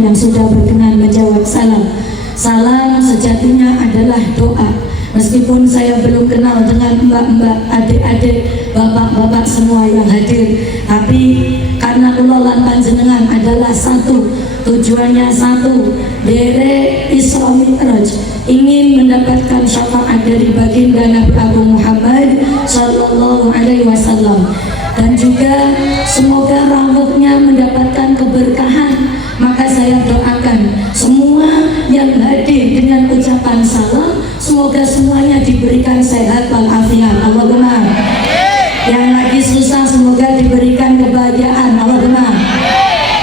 yang sudah berkenan menjawab salam. Salam sejatinya adalah doa. Meskipun saya belum kenal dengan mbak-mbak, adik-adik, bapak-bapak semua yang hadir, tapi karena kula lan panjenengan adalah satu, tujuannya satu, derek Isra Mi'raj, ingin mendapatkan syafaat dari baginda Nabi Agung Muhammad Sallallahu Alaihi Wasallam, dan juga semoga rawuhnya mendapatkan keberkahan. Maka saya doakan semua yang hadir dengan ucapan salam, semoga semuanya diberikan sehat walafiat. Allahumma. Yang lagi susah semoga diberikan kebahagiaan. Allahumma.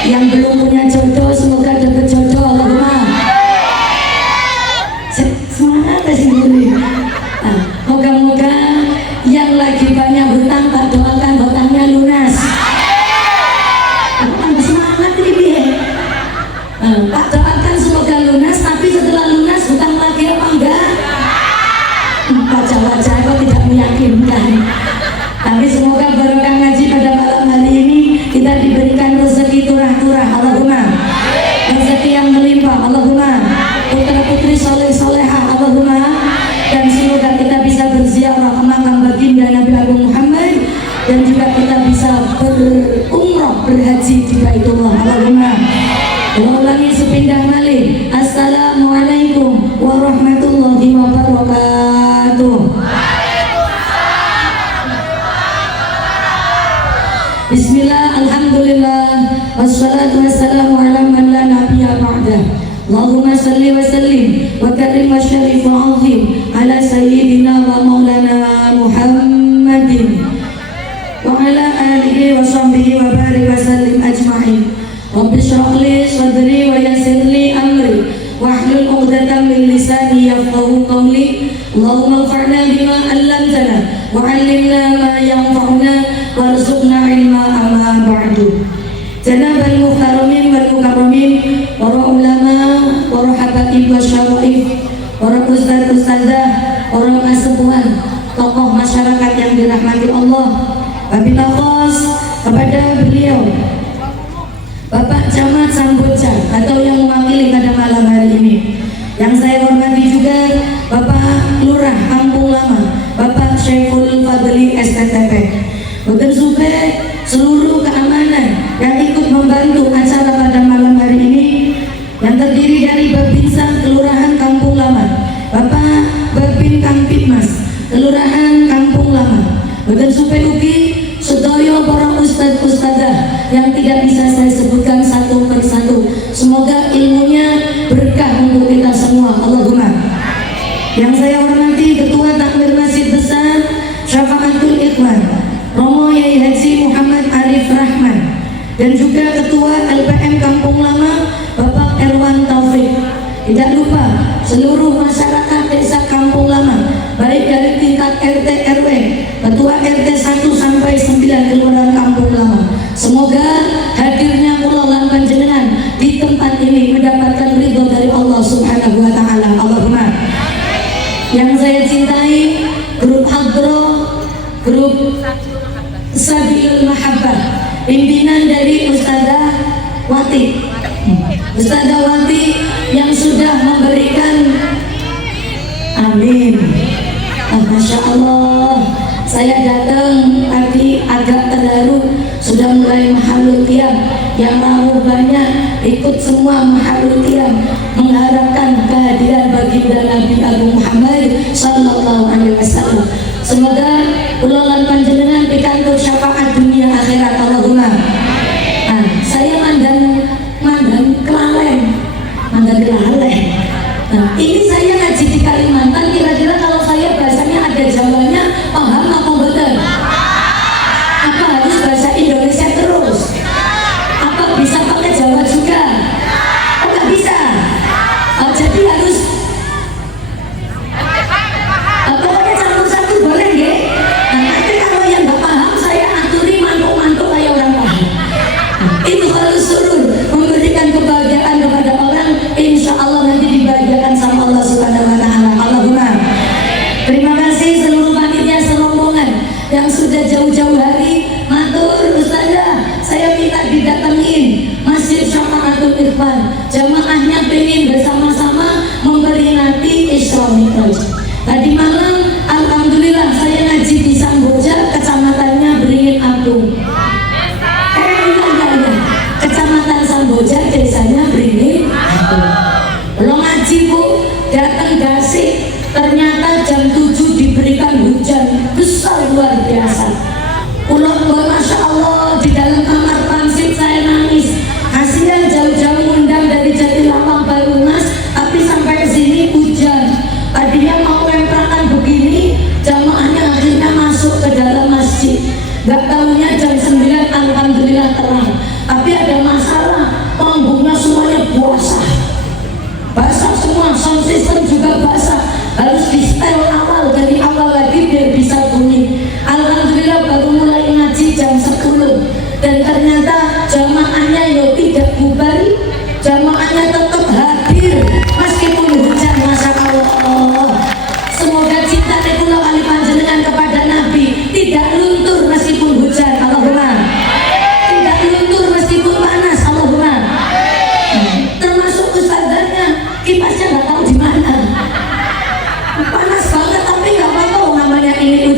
Yang belum punya jodoh semoga dapat jodoh. Allahumma. Semangat sendiri. Moga-moga yang lagi banyak hutang, Pak doakan hutangnya lunas. Semangat ini. Pak doakan semoga lunas, tapi setelah lunas hutang lagi apa enggak? Wajah-wajah kok tidak meyakinkan. Tapi semoga barokah ngaji pada malam hari ini kita diberikan rezeki turah-turah. Allahumma. Rezeki yang melimpah. Allahumma. Putra-putri soleh-solehah. Allahumma. Dan semoga kita bisa berziarah ke makam baginda Nabi Agung Muhammad, dan juga kita bisa berumrah, berhaji di Baitullah. Allahumma. Ulangi sepindah malih. Assalamualaikum warahmatullahi wabarakatuh. Bismillah, alhamdulillah, wassalatu wassalamu ala man la nabiyya ba'dah. Allahumma salli wa sallim wa karim wa syarif wa azim ala sayyidina wa maulana Muhammadin wa ala alihi wa sahbihi wa barik wa sallim ajma'in. Rabbi shrah li sadri wa yassir li amri wahlul 'uqdatam min lisani yafqahu qawli. Allahumma anfa'na bima 'allamtana wa 'allimna ma yanfa'una warzuqna 'ilma amma ba'du. Janabal muhtaramin wal mukarramin, para ulama, para habaib wasyaraif, para ustaz-ustazah, para kasepuhan, tokoh masyarakat yang dirahmati Allah, wabil khas kepada beliau Bapak Camat Samboja atau yang mewakili pada malam hari ini. Yang saya hormati juga Bapak Lurah Kampung Lama, Bapak Syekhul Fadli STTP. Boten supe seluruh keamanan yang ikut membantu acara pada malam hari ini, yang terdiri dari Babinsa Kelurahan Kampung Lama, Bapak Babin Kamtibmas Kelurahan Kampung Lama. Boten supe ugi sedaya para ustadz-ustadzah yang tidak bisa saya sebutkan satu persatu. Semoga ilmunya berkah untuk kita semua. Allahumma. Yang saya hormati Ketua Takmir Masjid Besar Syafaatul Ikhwan Romo Yai Haji Muhammad Arif Rahman, dan juga Ketua LPM Kampung Lama Bapak Erwan Taufik. Tidak lupa seluruh masyarakat desa Kampung Lama, baik dari tingkat RT RW, Ketua RT 1 sampai 9 Kelurahan Kampung Lama. Semoga hadirnya kula lan panjenengan di tempat ini mendapatkan ridho dari Allah Subhanahu wa taala. Allahumma. Yang saya cintai, grup Hadro, grup Sabilul Mahabbah, pimpinan dari Ustazah Wati. Ustazah Wati yang sudah memberikan, amin. Masya Allah, saya datang tadi agak terharu, sudah mulai mahalul qiyam, yang rawuh banyak ikut semua mahalul qiyam, mengharapkan kehadiran baginda Nabi Agung Muhammad Sallallahu Alaihi Wasallam. Semoga kula lan panjenengan pikantuk syafaat dunia akhirat. Allahumma. Saya mandang kelalen, ini saya ngaji di Kalimantan, kira-kira kalau saya bahasanya ada Jawanya, paham apa betul? Apa harus bahasa Indonesia terus? Apa bisa pakai Jawa juga? Oh nggak bisa. Jadi harus pokoknya campur-campur boleh ya? Nanti kalau yang nggak paham saya aturi mantuk-mantuk kayak orang paham. Itu harus turun memberikan kebahagiaan kepada orang, insya Allah nanti dibahagiakan sama Allah Subhanahu wa taala. Allahumma. Terima kasih seluruh panitia serombongan yang sudah jauh-jauh hari matur Ustazah, saya minta didatengin Masjid Syafaatul Ikhwan.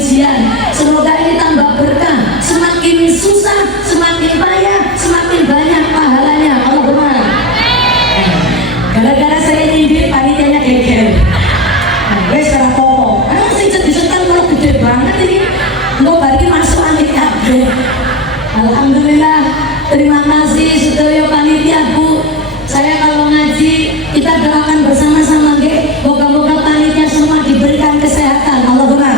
ujian. Semoga ini tambah berkah, semakin susah, semakin payah, semakin banyak pahalanya. Allahumma. Gara-gara saya nyindir panitianya geger. Wes ora apa-apa. Sing sedih-sedih kalau gede banget ini. Lo bagi masuk angin kabeh. Alhamdulillah. Terima kasih sedaya panitia Bu. Saya kalau ngaji kita doakan bersama-sama nggih. Moga-moga panitia semua diberikan kesehatan. Allahumma.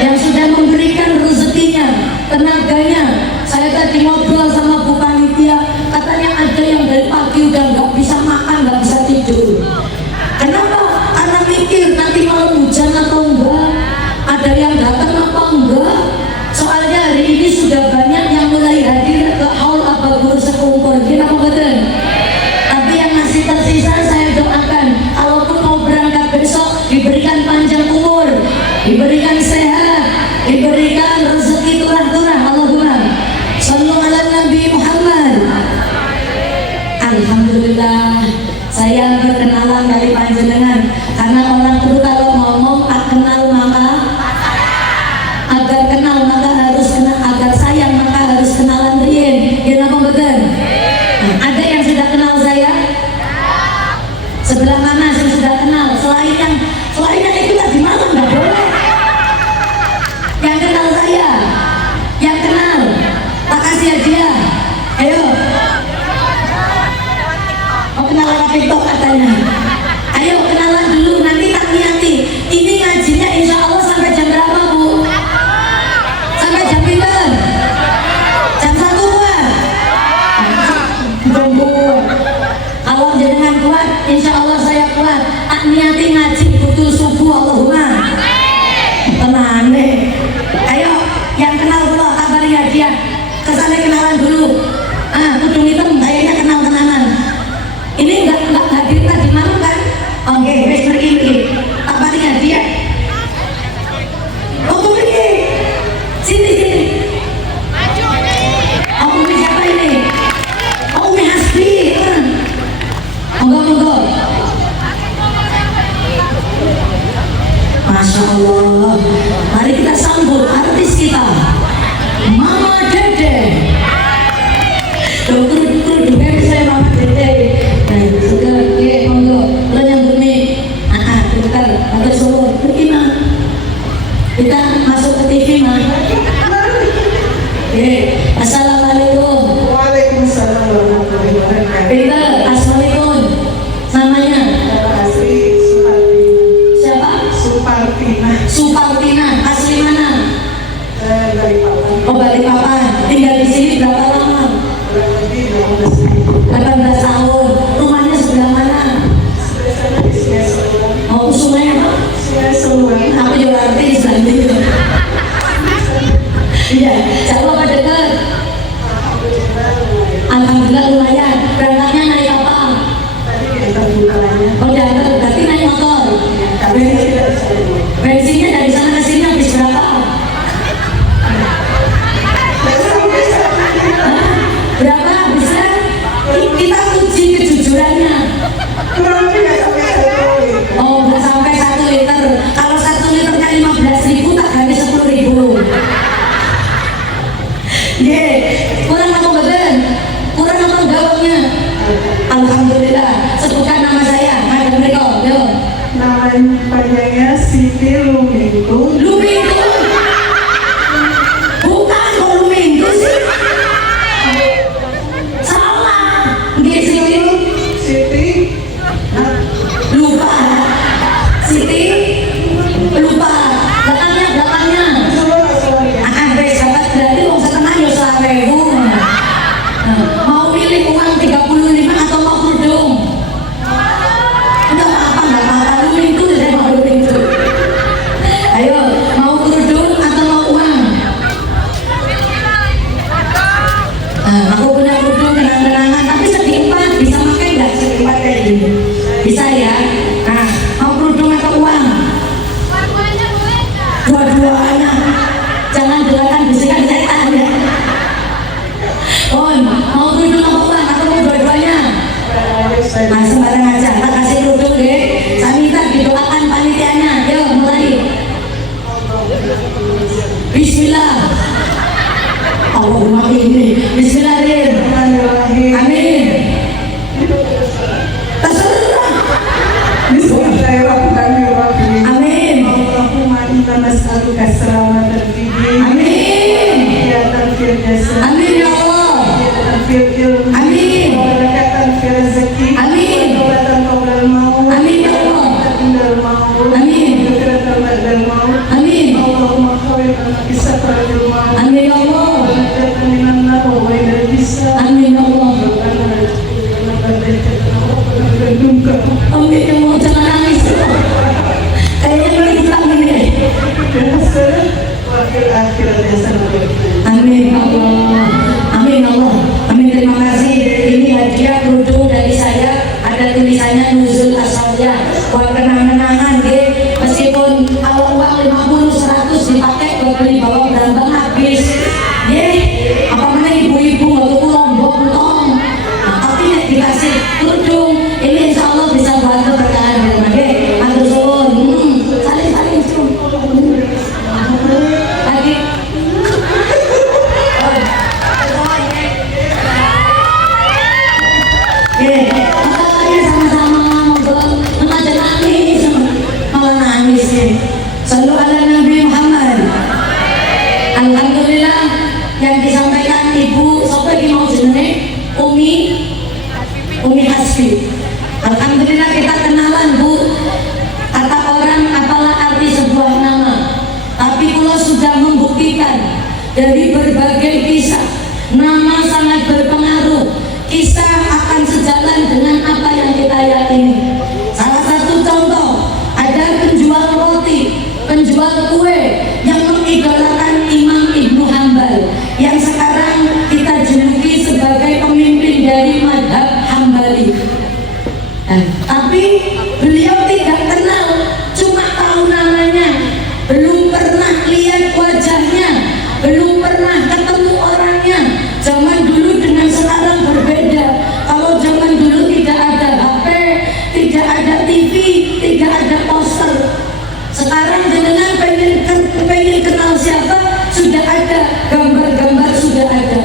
Yang sudah memberikan rezekinya, tenaganya. Saya tadi ngobrol sama Bu panitia, katanya ada yang dari pagi udah nggak bisa makan, nggak bisa tidur. Kenapa? Karena mikir nanti malam hujan atau enggak, ada yang datang apa enggak. Soalnya hari ini sudah banyak yang mulai hadir ke haul ababur sekumpul. Gimana betul? Tapi yang masih tersisa saya doakan, kalaupun mau berangkat besok diberikan panjang umur, diberikan sehat, diberikan rezeki turah-turah. Allahumma shallu ala Nabi Muhammad. Alhamdulillah, saya berkenalan dari panjenengan karena orang itu kalau ngomong tak kenal maka agar kenal maka harus kenal, agar sayang maka harus kenalan rien. Kenapa betul? Nah, ada yang sudah kenal saya? Sebelah mana yang sudah kenal? Selain yang itu tadi malam nggak boleh. Yang kenal saya, yang kenal, tak kasih hadiah. Ayo. Mau kenalan lewat TikTok katanya. Ayo kenalan dulu, nanti tak niati. Ini ngajinya insya Allah sampai jam berapa Bu? Sampai jam berapa? Jam 1 buat. Kalau jenengan kuat, insya Allah saya kuat. Tak niati ngaji betul subuh. Allahumma. Tenang deh. Ayo yang kenal dulu kabari hadiah. Kesana kenalan dulu. Kudung hitam kayaknya kenal-kenalan. Ini enggak hadir tadi malam kan? Oke, wes pergi. Kabari hadiah. Oh, pergi. Sini. Oh, Umi siapa ini? Oh, Umi Hasbi. Monggo. Masya Allah. Mari kita sambut artis kita, Mama Dede. Tuh, saya Mama Dede. Nah, sudah, monggo. Lo yang bumi. Bentar, agak solo. Pergi mah. Kita masuk ke TV mah. Assalamualaikum. Waalaikumsalam warahmatullahi wabarakatuh. Pinter, assalamualaikum. Namanya? Siapa? Supartina. Asli mana? Balikpapan. Oh, Balikpapan. Tinggal di sini berapa lama? 18 tahun. Rumahnya sebelah mana? Oh, sungai apa? Aku juga ngerti di sebelah itu. Iya, jauh apa dekat? Alhamdulillah lumayan. Berangkatnya naik apa? Oh, diantar, berarti naik motor. Bensinnya dari sana ke sini habis berapa? Berapa bisa? Kita uji kejujurannya. Oh, nggak sampai 1 liter. Kalau 1 liternya 15.000 tak ganti 10.000. Kurang apa betul? Kurang apa gawangnya? Alhamdulillah. Sebutkan nama saya. Ada mereka. Yo. Nama panjangnya Siti Lumintu. Lumintu. Bukan kok Lumintu sih. Salah. Nggih Siti. Lupa. Siti. Lupa. Belakangnya. Sahabat berarti mau setengah ya 1.000. Mau pilih uang 35 atau mau kerudung? Enggak apa-apa. Lumintu saya mau Lumintu. Ayo, mau kerudung atau mau uang? Aku punya kerudung kenang-kenangan, tapi segi 4 bisa pakai nggak? Segi 4 kayak gini bisa ya? Nah, mau kerudung atau uang? Dua-duanya. Jangan doakan bisikan setan ya. Mau kerudung apa uang atau mau dua-duanya? Nah, sembarang aja. Tak kasih kerudung deh. Saya minta didoakan panitianya. Yuk, mulai. Bismillah. Allahumma ini. Bismillahirrahmanirrahim. Amin. Terserah. Bismillahirrahmanirrahim. Amin. Allahumma inna nas'aluka salamatan fid din. Amin. Hidayatan fil jasad. Amin ya Allah. Hidayatan fil ilm. Amin. Barakatan fil rezeki. Amin. Barakatan qablal maut. Amin ya Allah. Indal maut. Amin. Barakatan ba'dal maut. Amin. Allahumma khawif kisah ba'dal maut. Amin ya Allah. Barakatan minan nar wa bainal hisab. Amin ya Allah. Amin ya Allah. Jangan nangis. Kayaknya lagi tangan deh. Amin ya Allah. Amin ya Allah. Amin, terima kasih. Ini hadiah kerudung dari saya. Ada tulisannya Nuzul Asalnya. Buat kenang-kenangan deh. Meskipun kalau uang 50, 100 dipakai buat beli bawang dan habis. Ye, apa mana ibu-ibu waktu pulang bontong. Nah, tapi nek dikasih kerudung, ini insya Allah bisa bantu bertahan di rumah deh. Atur suwun. Saling-saling cium. Lagi. Makanya sama-sama ngobrol, mengajar nangis, malah nangis ya. Sallu ala Nabi Muhammad. Alhamdulillah yang disampaikan Ibu siapa yang mau jenenge Umi Hasbi. Alhamdulillah kita kenalan Bu. Kata orang apalah arti sebuah nama. Tapi kalau sudah membuktikan dari berbagai kisah, nama sangat berpengaruh. Kisah akan sejalan dengan apa yang kita yakini. Salah satu contoh, ada penjual roti, penjual kue yang mengidolakan Imam Ibnu Hanbal yang sekarang kita juluki sebagai pemimpin dari mazhab Hambali. Tapi beliau tidak kenal, cuma tahu namanya, belum pernah lihat wajahnya, belum pernah ketemu orangnya. Zaman dulu dengan sekarang berbeda. Kalau zaman dulu tidak ada HP, tidak ada TV, tidak ada poster. Sekarang jenengan pengen kenal siapa, sudah ada gambar-gambar, sudah ada.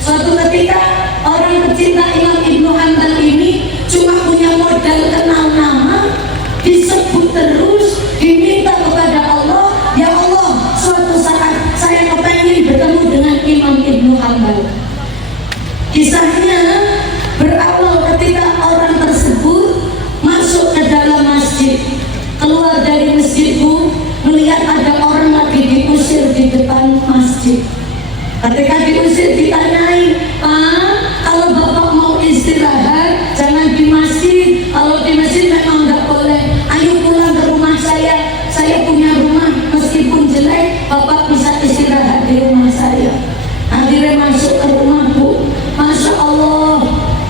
Suatu ketika orang pecinta Imam Ibnu Hanbal ini cuma punya modal kenal nama, disebut terus, diminta kepada Allah, ya Allah, suatu saat saya kepengen bertemu dengan Imam Ibnu Hanbal. Kisahnya berawal ketika orang tersebut masuk ke dalam masjid, keluar dari masjid Bu, melihat ada orang lagi diusir di depan masjid. Ketika diusir ditanyai, Pak, kalau Bapak mau istirahat jangan di masjid. Kalau di masjid memang nggak boleh. Ayo pulang ke rumah saya punya rumah, meskipun jelek Bapak bisa istirahat di rumah saya. Akhirnya masuk ke rumah Bu, Masya Allah,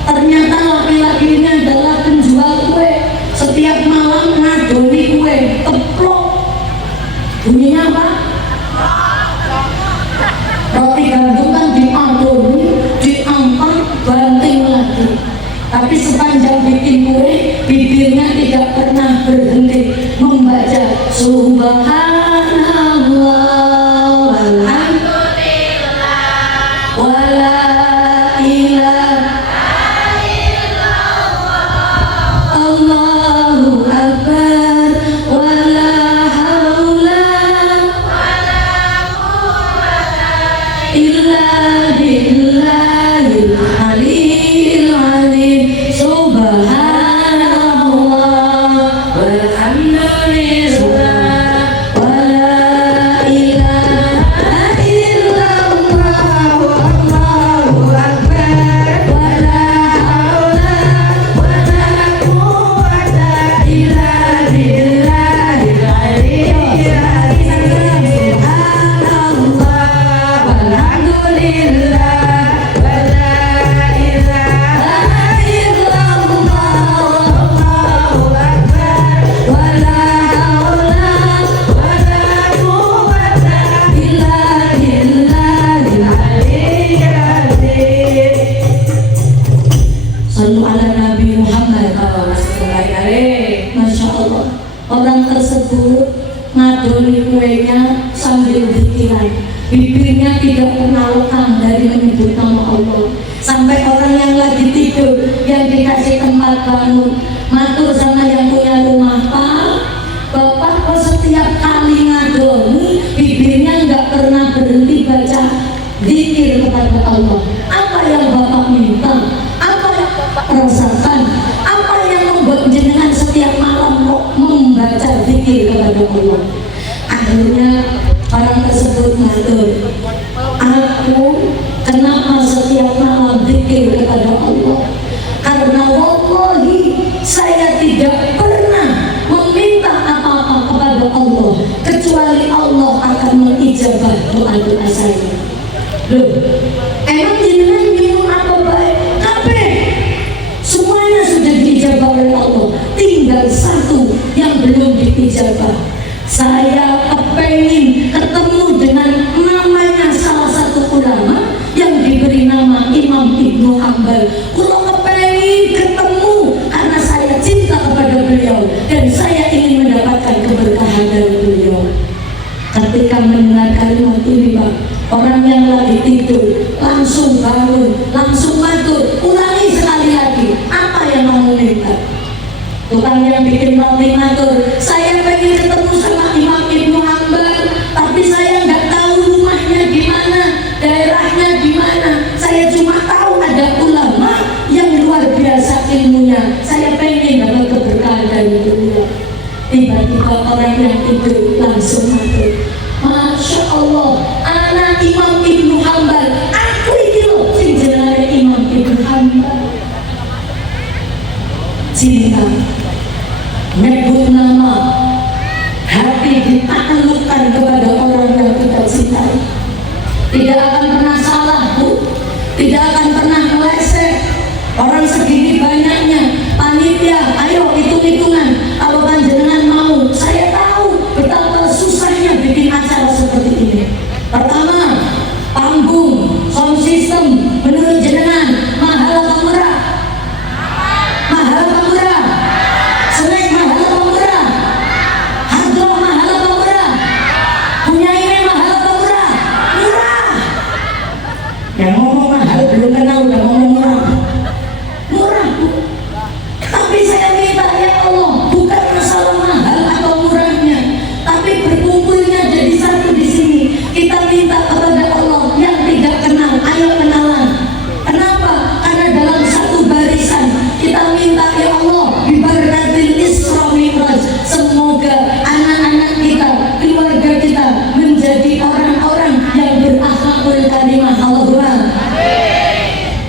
ternyata laki-laki ini adalah penjual kue. Setiap malam ngadoni kue, keplok. Bunyinya apa? Roti gandum kan diadoni, diangkat, banting lagi. Tapi sepanjang bikin kue, bibirnya tidak pernah berhenti membaca Subhanallah walhamdulillah wala ilaha illallah Allahu akbar wala haula illa billahil aliyil azim. Subhanallah walhamdulillah wala ilaha illallah Allahu akbar wala haula wala quwwata illa billahil aliyyil azim. Subhanallah walhamdulillah pikiran. Bibirnya tidak pernah lekang dari menyebut nama Allah. Sampai orang yang lagi tidur, yang dikasih tempat bangun, matur sama yang punya rumah, Pak, Bapak kok setiap kali ngadoni bibirnya nggak pernah berhenti baca zikir kepada Allah. Apa yang Bapak minta? Apa yang Bapak rasakan? Apa yang membuat jenengan setiap malam membaca zikir kepada Allah? Akhirnya orang tersebut matur, aku kenapa setiap malam zikir kepada Allah? Karena wallahi saya tidak pernah meminta apa-apa kepada Allah kecuali Allah akan mengijabah doa-doa saya. Loh, emang jenengan bingung apa baik? Kabeh semuanya sudah diijabah oleh Allah, tinggal satu yang belum diijabah. Saya kepengen ketemu dengan namanya salah satu ulama yang diberi nama Imam Ibnu Hanbal. Kalau kepengen ketemu karena saya cinta kepada beliau dan saya ingin mendapatkan keberkahan dari beliau. Ketika mendengar kalimat ini, Pak, orang yang lagi tidur langsung bangun, langsung matur, ulangi sekali lagi, apa yang kamu minta? Tukang yang bikin roti matur, saya pengen ketemu sama Imam Ibnu Hanbal, tapi saya nggak tahu rumahnya di mana, daerahnya di mana. Saya cuma tahu ada ulama yang luar biasa ilmunya. Saya pengen dapat keberkahan dari beliau. Tiba-tiba orang yang tidur langsung matur, Masya Allah, anak Imam Ibnu Hanbal, aku ini loh sing jenenge Imam Ibnu Hanbal. Cinta menyebut nama, hati ditaklukkan kepada orang yang kita cintai. Tidak akan pernah salah, Bu, tidak akan pernah meleset. Orang segini banyaknya, panitia, ayo hitung-hitungan. Kalau panjenengan mau, saya tahu betapa susahnya bikin acara seperti ini. Pertama, panggung, sound system, menurut jenengan mahal atau murah? Mahal atau murah? Snack mahal atau murah? Hard rock mahal atau murah? Punya ini mahal atau murah? Murah. Yang ngomong mahal belum kenal udah ngomong murah. Murah, Bu. Tapi saya minta ya Allah, bukan masalah mahal atau murahnya, tapi berkumpulnya jadi satu di sini. Kita minta kepada Allah yang tidak kenal, ayo kenalan. Kenapa? Karena dalam satu barisan kita minta ya Allah, bibarakatil Isra Mi'raj, semoga anak-anak kita, keluarga kita menjadi orang-orang yang berakhlakul karimah. Allahumma.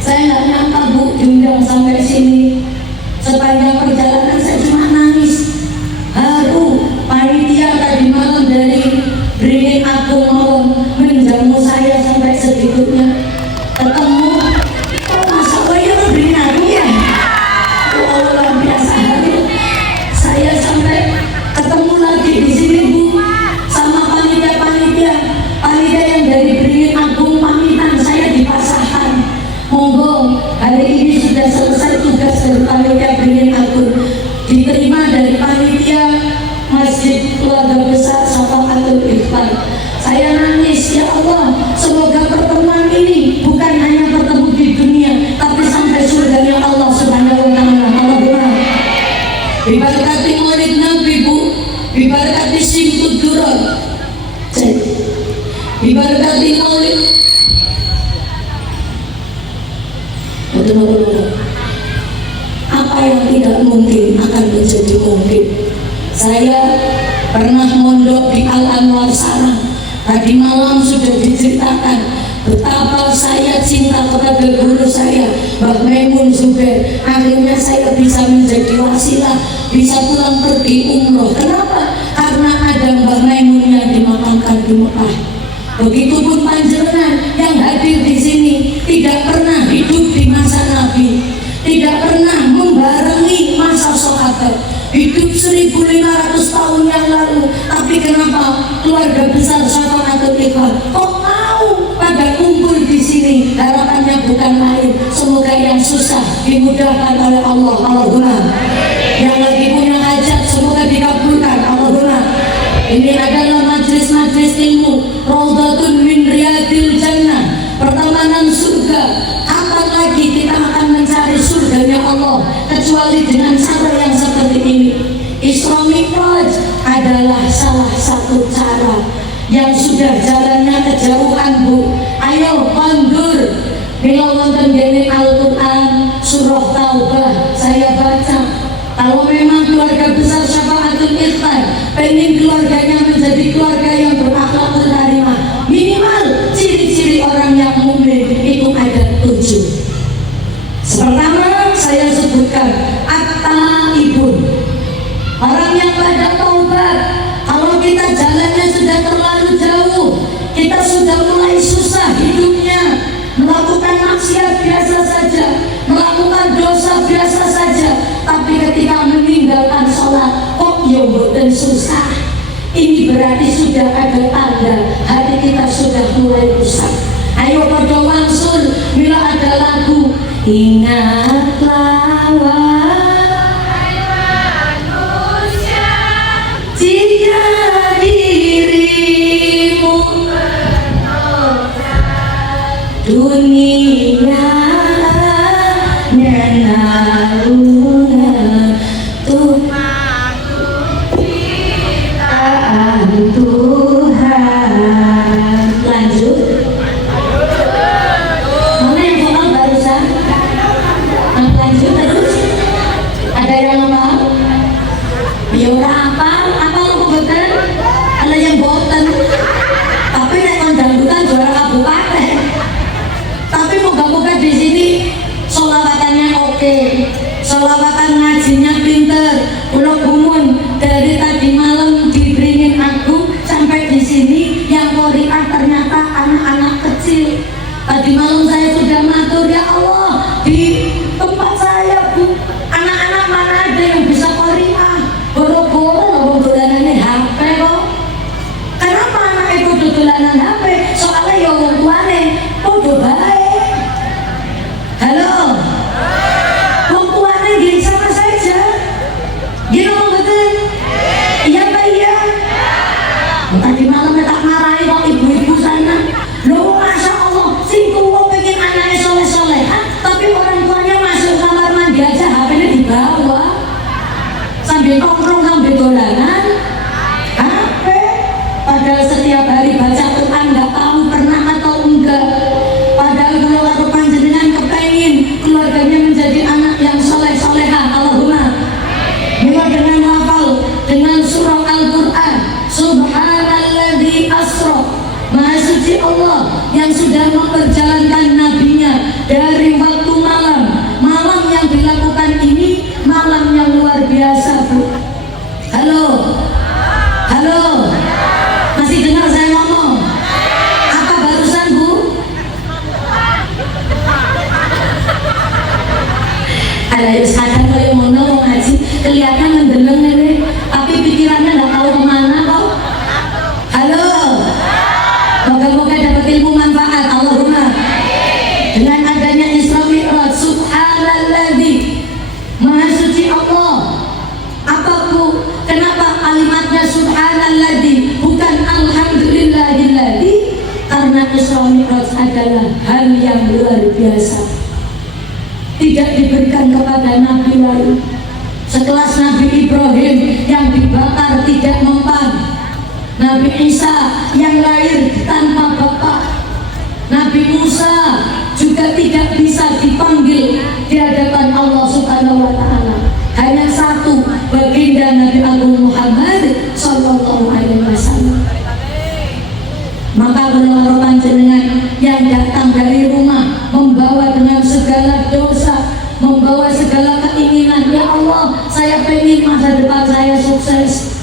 Saya nggak nyangka, Bu, diundang sampai sini. Sepanjang perjalanan saya cuma nangis. Haru, panitia tadi malam dari Beringin Agung Mawon menjamu saya sampai segitunya. Ketemu, oh masa iya Beringin Agung ya? Oh luar biasa. Saya sampai ketemu lagi di sini, Bu, sama panitia yang dari Beringin Agung pamitan saya dipasahkan. Monggo, hari ini sudah selesai tugas dari panitia Beringin Agung, diterima dari panitia Masjid Keluarga Besar Syafaqatul Ikhwan. Saya nangis, ya Allah, semoga pertemuan ini bukan hanya bertemu di dunia, tapi sampai surganya Allah Subhanahu wa Ta'ala. Allahumma. Bibarakati Maulid Nabi, Bu, bibarakati Simtud Duror, bibarakati Maulid. Apa yang tidak mungkin akan menjadi mungkin. Saya pernah mondok di Al-Anwar Sarang. Tadi malam sudah diceritakan betapa saya cinta kepada guru saya, Mbah Maimun Zubair. Akhirnya saya bisa menjadi wasilah, bisa pulang pergi umroh. Kenapa? Karena ada Mbah Maimun yang dimakamkan di Mekah. Begitupun panjenengan yang hadir di sini tidak pernah hidup di masa Nabi, tidak pernah membarengi masa sahabat, hidup 1500 tahun yang lalu. Tapi kenapa keluarga besar Syafaqatul Ikhwan kok mau pada kumpul di sini? Harapannya bukan lain, semoga yang susah dimudahkan oleh Allah. Allahumma. Yang lagi punya hajat semoga dikabulkan. Allahumma. Ini adalah majelis-majelis ilmu, Raudhatul maksiat biasa saja, melakukan dosa biasa saja, tapi ketika meninggalkan sholat kok ya mboten susah. Ini berarti sudah ada tanda hati kita sudah mulai rusak. Ayo pada wangsul bila ada lagu ingatlah wahai manusia, jika dirimu berdosa dunia naluna Tuhan. Lanjut. Mana yang ngomong barusan? Lanjut terus. Ada yang ngomong? Ya ora apa lo boten? Ada yang boten. Tapi nek kon dangdutan juara kabupaten. Tapi moga-moga di sini solawatannya oke. Solawatan ngajinya pinter. Ulo gumun dari tadi malam dibringin aku sampai di sini yang qori'ah ternyata anak-anak kecil. Tadi malam saya sudah matur, ya Allah, di tempat saya Bu, anak-anak mana ada yang bisa qori'ah? Boro-boro dolanane HP kok. Kenapa anak itu dolanan HP? Soalnya ya wong tuane podo bae. Halo. Wong tuane nggih sama saja. Gini mau betul? Iya Pak iya. Tadi malam tak marahi kok ibu-ibu sana. Loh Masya Allah, si tua pengen anaknya soleh-solehan, tapi orang tuanya masuk kamar mandi aja HP-nya dibawa sambil nongkrong sambil dolanan HP. Padahal setiap hari baca Quran nggak tahu pernah atau enggak. Padahal kalau aku panjenengan kepengen keluarganya menjadi anak yang soleh-solehah, Allahumma. Mulai dengan hafal dengan surah Al-Quran, Subhanalladzi asra, Maha suci Allah yang sudah memperjalankan nabinya dari waktu malam. Malam yang dilakukan ini malam yang luar biasa Bu. Halo. Halo. Masih dengar saya ngomong? Apa barusan Bu? Ada yang sadar kalau yang mau ngaji kelihatan mendeleng nenek, tapi pikirannya nggak tahu kemana kok. Halo. Moga-moga dapat ilmu manfaat, Allahumma. Dengan adanya Isra Mi'raj, Subhanalladzi, Maha suci Allah. Apa Bu? Kenapa kalimatnya Subhanalladzi bukan Alhamdulillahilladzi? Karena Isra Mi'raj adalah hal yang luar biasa, tidak diberikan kepada Nabi lain. Sekelas Nabi Ibrahim yang dibakar tidak mempan, Nabi Isa yang lahir tanpa bapak, Nabi Musa juga tidak bisa dipanggil di hadapan Allah Subhanahu wa Ta'ala. Hanya satu, baginda Nabi Agung Muhammad Sallallahu Alaihi Wasallam. Maka kalau panjenengan yang datang dari rumah membawa dengan segala dosa, membawa segala keinginan, ya Allah, saya pengen masa depan saya sukses.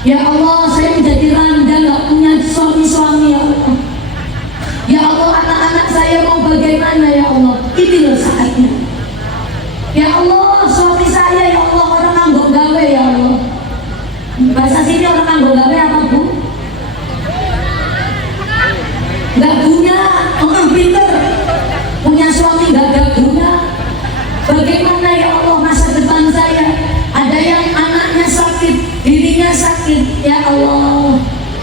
Ya Allah, saya menjadi randa, gak punya suami-suami, ya Allah. Ya Allah, anak-anak saya mau bagaimana, ya Allah. Ini loh saatnya. Ya Allah, suami saya, ya Allah, orang nganggo gawe, ya Allah. Bahasa sini orang nganggo gawe apa Bu? Gak guna, orang pinter. Punya suami gak guna. Bagaimana ya Allah masa depan saya? Ada yang anaknya sakit, dirinya sakit. Ya Allah,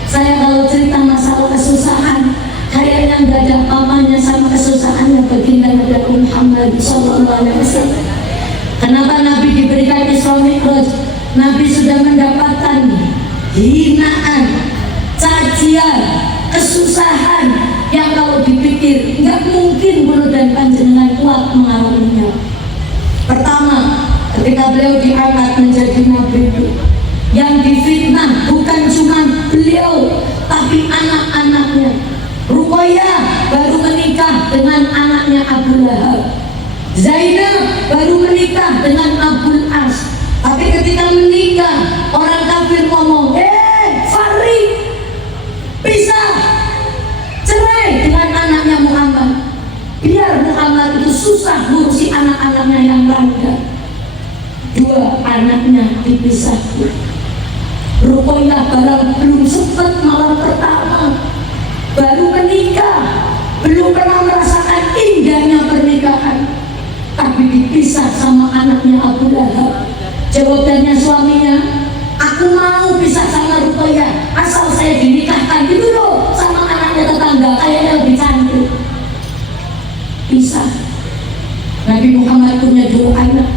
saya kalau cerita masalah kesusahan, kayaknya nggak ada papanya sama kesusahannya baginda Nabi Muhammad Sallallahu Alaihi Wasallam. Kenapa Nabi diberikan Isra Mi'raj? Nabi sudah mendapatkan hinaan, cacian, kesusahan yang kalau dipikir nggak mungkin mulut dan panjenengan kuat mengalaminya. Pertama, ketika beliau diangkat menjadi nabi, yang difitnah bukan cuma beliau, tapi anak-anaknya. Ruqayyah baru menikah dengan anaknya Abu Lahab. Zainab baru menikah dengan Abul As. Tapi ketika menikah, orang kafir ngomong, Fahri, pisah, cerai dengan anaknya Muhammad. Biar Muhammad anaknya dipisahkan. Ruqayyah barang belum sempat malam pertama, baru menikah, belum pernah merasakan indahnya pernikahan, tapi dipisah sama anaknya Abu Lahab. Jawabannya suaminya, aku mau pisah sama Ruqayyah asal saya dinikahkan gitu loh sama anaknya tetangga, kayaknya lebih cantik. Pisah. Nabi Muhammad punya 2 anak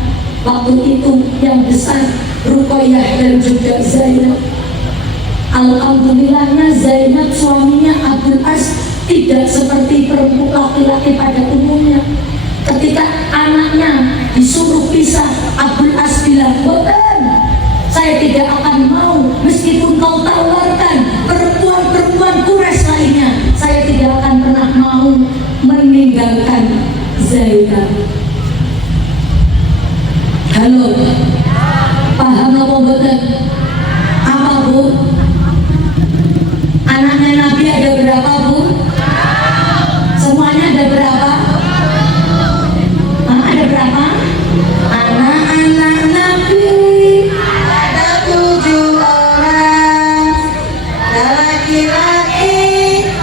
waktu itu yang besar, Ruqayyah dan juga Zainab. Alhamdulillahnya Zainab suaminya Abdul As tidak seperti perempuan laki-laki pada umumnya. Ketika anaknya disuruh pisah, Abdul As bilang, "Boten, saya tidak akan mau meskipun kau tawarkan perempuan-perempuan Quraisy lainnya, saya tidak akan pernah mau meninggalkan Zainab." Halo, paham apa boten? Apa bu? Anaknya Nabi ada berapa bu? Semuanya ada berapa? Ada berapa? Anak-anak Nabi ada 7 orang, ada laki-laki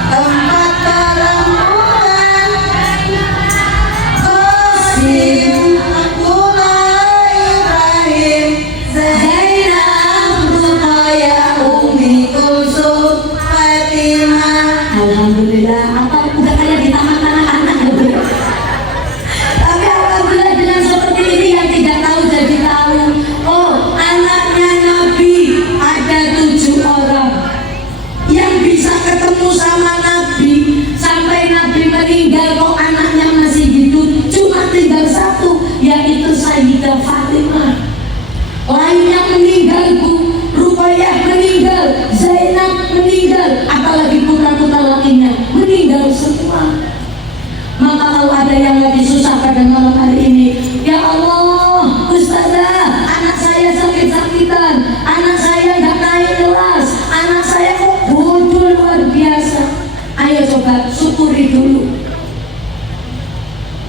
4 perempuan. Qasim, Abdullah, Ibrahim, Zainab, Ruqayyah, Ummi Kulsum, Fatimah. Alhamdulillah, apa udah kayak di taman anak-anak gitu. Tapi alhamdulillah dengan seperti ini yang tidak tahu jadi tahu. Oh, anaknya Nabi ada 7 orang yang bisa ketemu sama Nabi sampai Nabi meninggal kok anaknya masih hidup. Cuma tinggal 1, yaitu Sayyidah Fatimah. Lainnya meninggal bu, Ruqayyah meninggal, Zainab meninggal, apalagi putra-putra lakinya meninggal semua. Maka kalau ada yang lagi susah pada malam hari ini, ya Allah, Ustazah, anak saya sakit-sakitan, anak saya nggak naik kelas, anak saya kok bodoh luar biasa. Ayo coba syukuri dulu.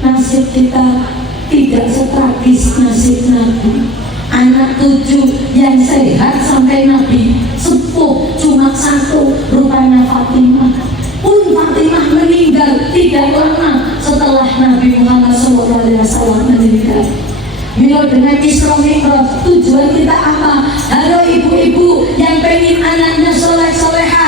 Nasib kita tidak setragis nasib Nabi. Anak 7 yang sehat sampai Nabi sepuh cuma 1, rupanya Fatimah. Pun Fatimah meninggal tidak lama setelah Nabi Muhammad SAW meninggal. Milo dengan Isra Mi'raj, tujuan kita apa? Halo ibu-ibu yang pengen anaknya soleh-soleha,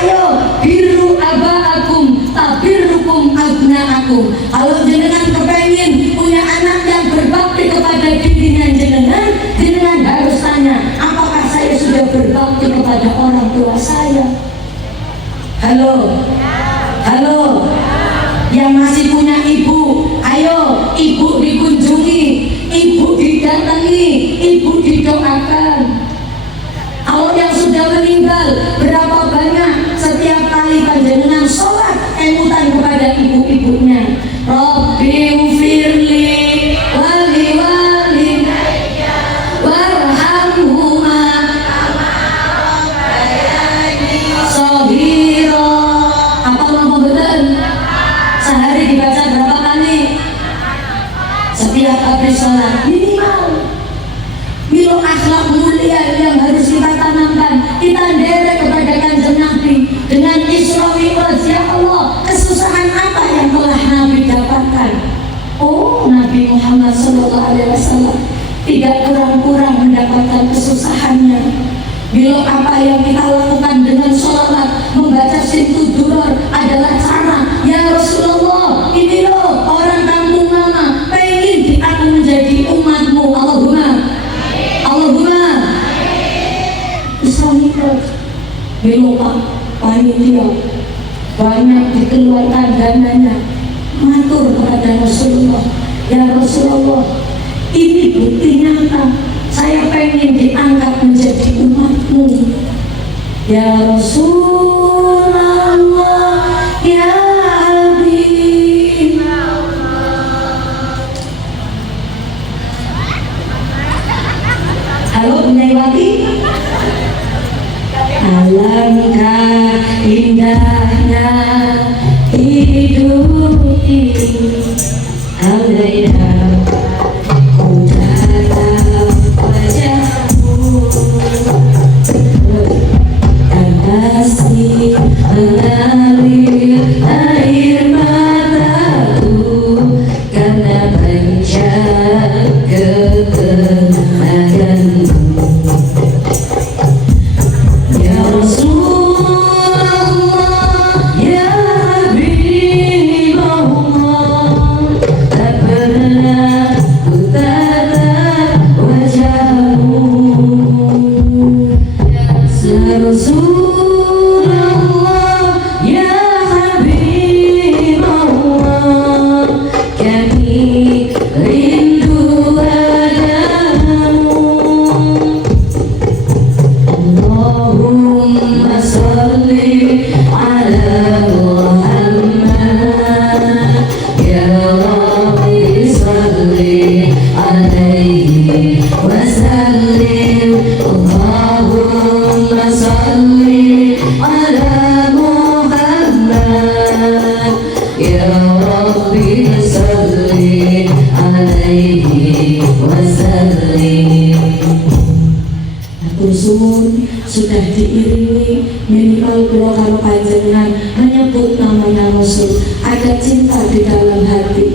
ayo biru aba'akum tabirrukum abna'akum. Kalau jenengan kepengen punya anak yang berbakti kepada dirinya jenengan, jenengan harus tanya, apakah saya sudah berbakti kepada orang tua saya? Halo, halo, yang masih punya ibu, ayo ibu dikunjungi, ibu didatangi, ibu didoakan. Kalau yang sudah meninggal, berapa banyak setiap kali panjenengan sholat emutan kepada ibu-ibunya, Rabbi ufirli wali walidayya warhamhuma kama rabbayani shaghira. Apa nama betul? Sehari dibaca berapa kali? Setiap habis sholat minimal. Milo akhlak mulia yang harus kita tanamkan, kita derek kepada Kanjeng Nabi dengan Isra Mi'raj. Ya Allah, kesusahan apa yang telah Nabi dapatkan? Oh, Nabi Muhammad SAW tidak kurang-kurang mendapatkan kesusahannya. Milo apa yang kita lakukan dengan sholawat, membaca Sintu Duror adalah cara. Ya Rasulullah, ini loh orang kampung mama pengen diaku menjadi umatmu. Allahumma Isra Mi'raj. Milo pak panitia banyak dikeluarkan dananya, matur kepada Rasulullah, ya Rasulullah, ini bukti nyata saya pengen diangkat menjadi umatmu. Ya Rasulullah, ya Habib. Halo Bunyiwati. Alangkah indahnya hidup ini, andai dapat ku tatap wajah عليه وسلم. Atur suwun sudah diiringi minimal kula karo panjenengan menyebut namanya Rasul. Ada cinta di dalam hati.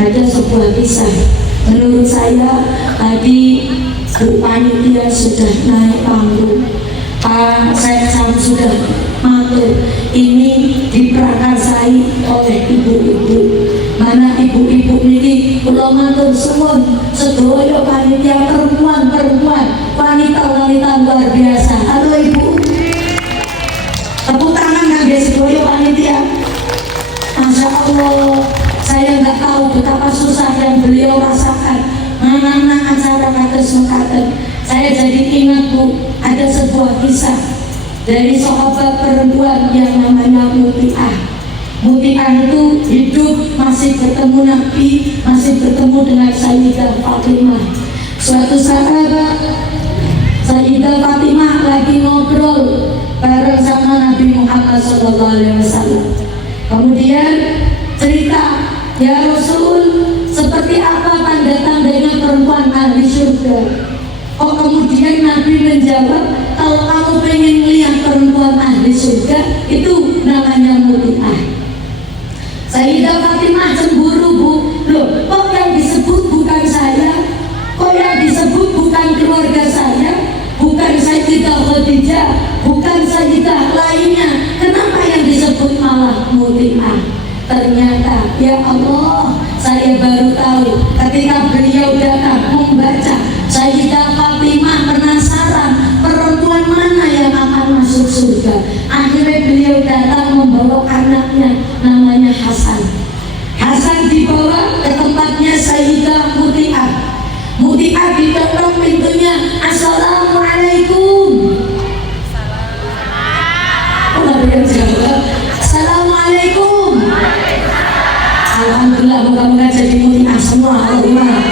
Ada sebuah kisah. Menurut saya tadi Bu Panitia sudah naik panggung, Pak Seksan sudah matur, ini diprakarsai oleh ibu-ibu. Mana ibu-ibu ini kula matur suwun sedaya panitia perempuan-perempuan, wanita-wanita luar biasa. Halo Ibu. Tepuk tangan kangge sedaya panitia. Masya Allah, saya nggak tahu betapa susah yang beliau rasakan mengenang acara kados mekaten. Saya jadi ingat Bu, ada sebuah kisah dari sahabat perempuan yang namanya Muti'ah. Muti'ah itu hidup masih bertemu Nabi, masih bertemu dengan Sayyidah Fatimah. Suatu saat Sayyidah Fatimah lagi ngobrol bareng sama Nabi Muhammad SAW. Kemudian cerita, ya Rasul, seperti apa tanda-tandanya perempuan ahli surga? Oh, kemudian Nabi menjawab, kalau kamu pengen melihat perempuan ahli surga, itu namanya Muti'ah. Sayyidah Fatimah cemburu Bu, loh kok yang disebut bukan saya, kok yang disebut bukan keluarga saya, bukan Sayyidah Khadijah, bukan Sayyidah lainnya, kenapa yang disebut malah Muti'ah? Ternyata ya Allah, saya baru tahu ketika beliau datang membaca Sayyidah Fatimah penasaran perempuan mana yang akan masuk surga. Akhirnya beliau datang membawa anaknya namanya Hasan. Hasan dibawa ke tempatnya Sayyidah Muti'ah. Muti'ah diketok pintunya, Assalamualaikum. Oh, ada yang jawab Assalamualaikum. Alhamdulillah, moga-moga jadi Muti'ah semua. Allahumma.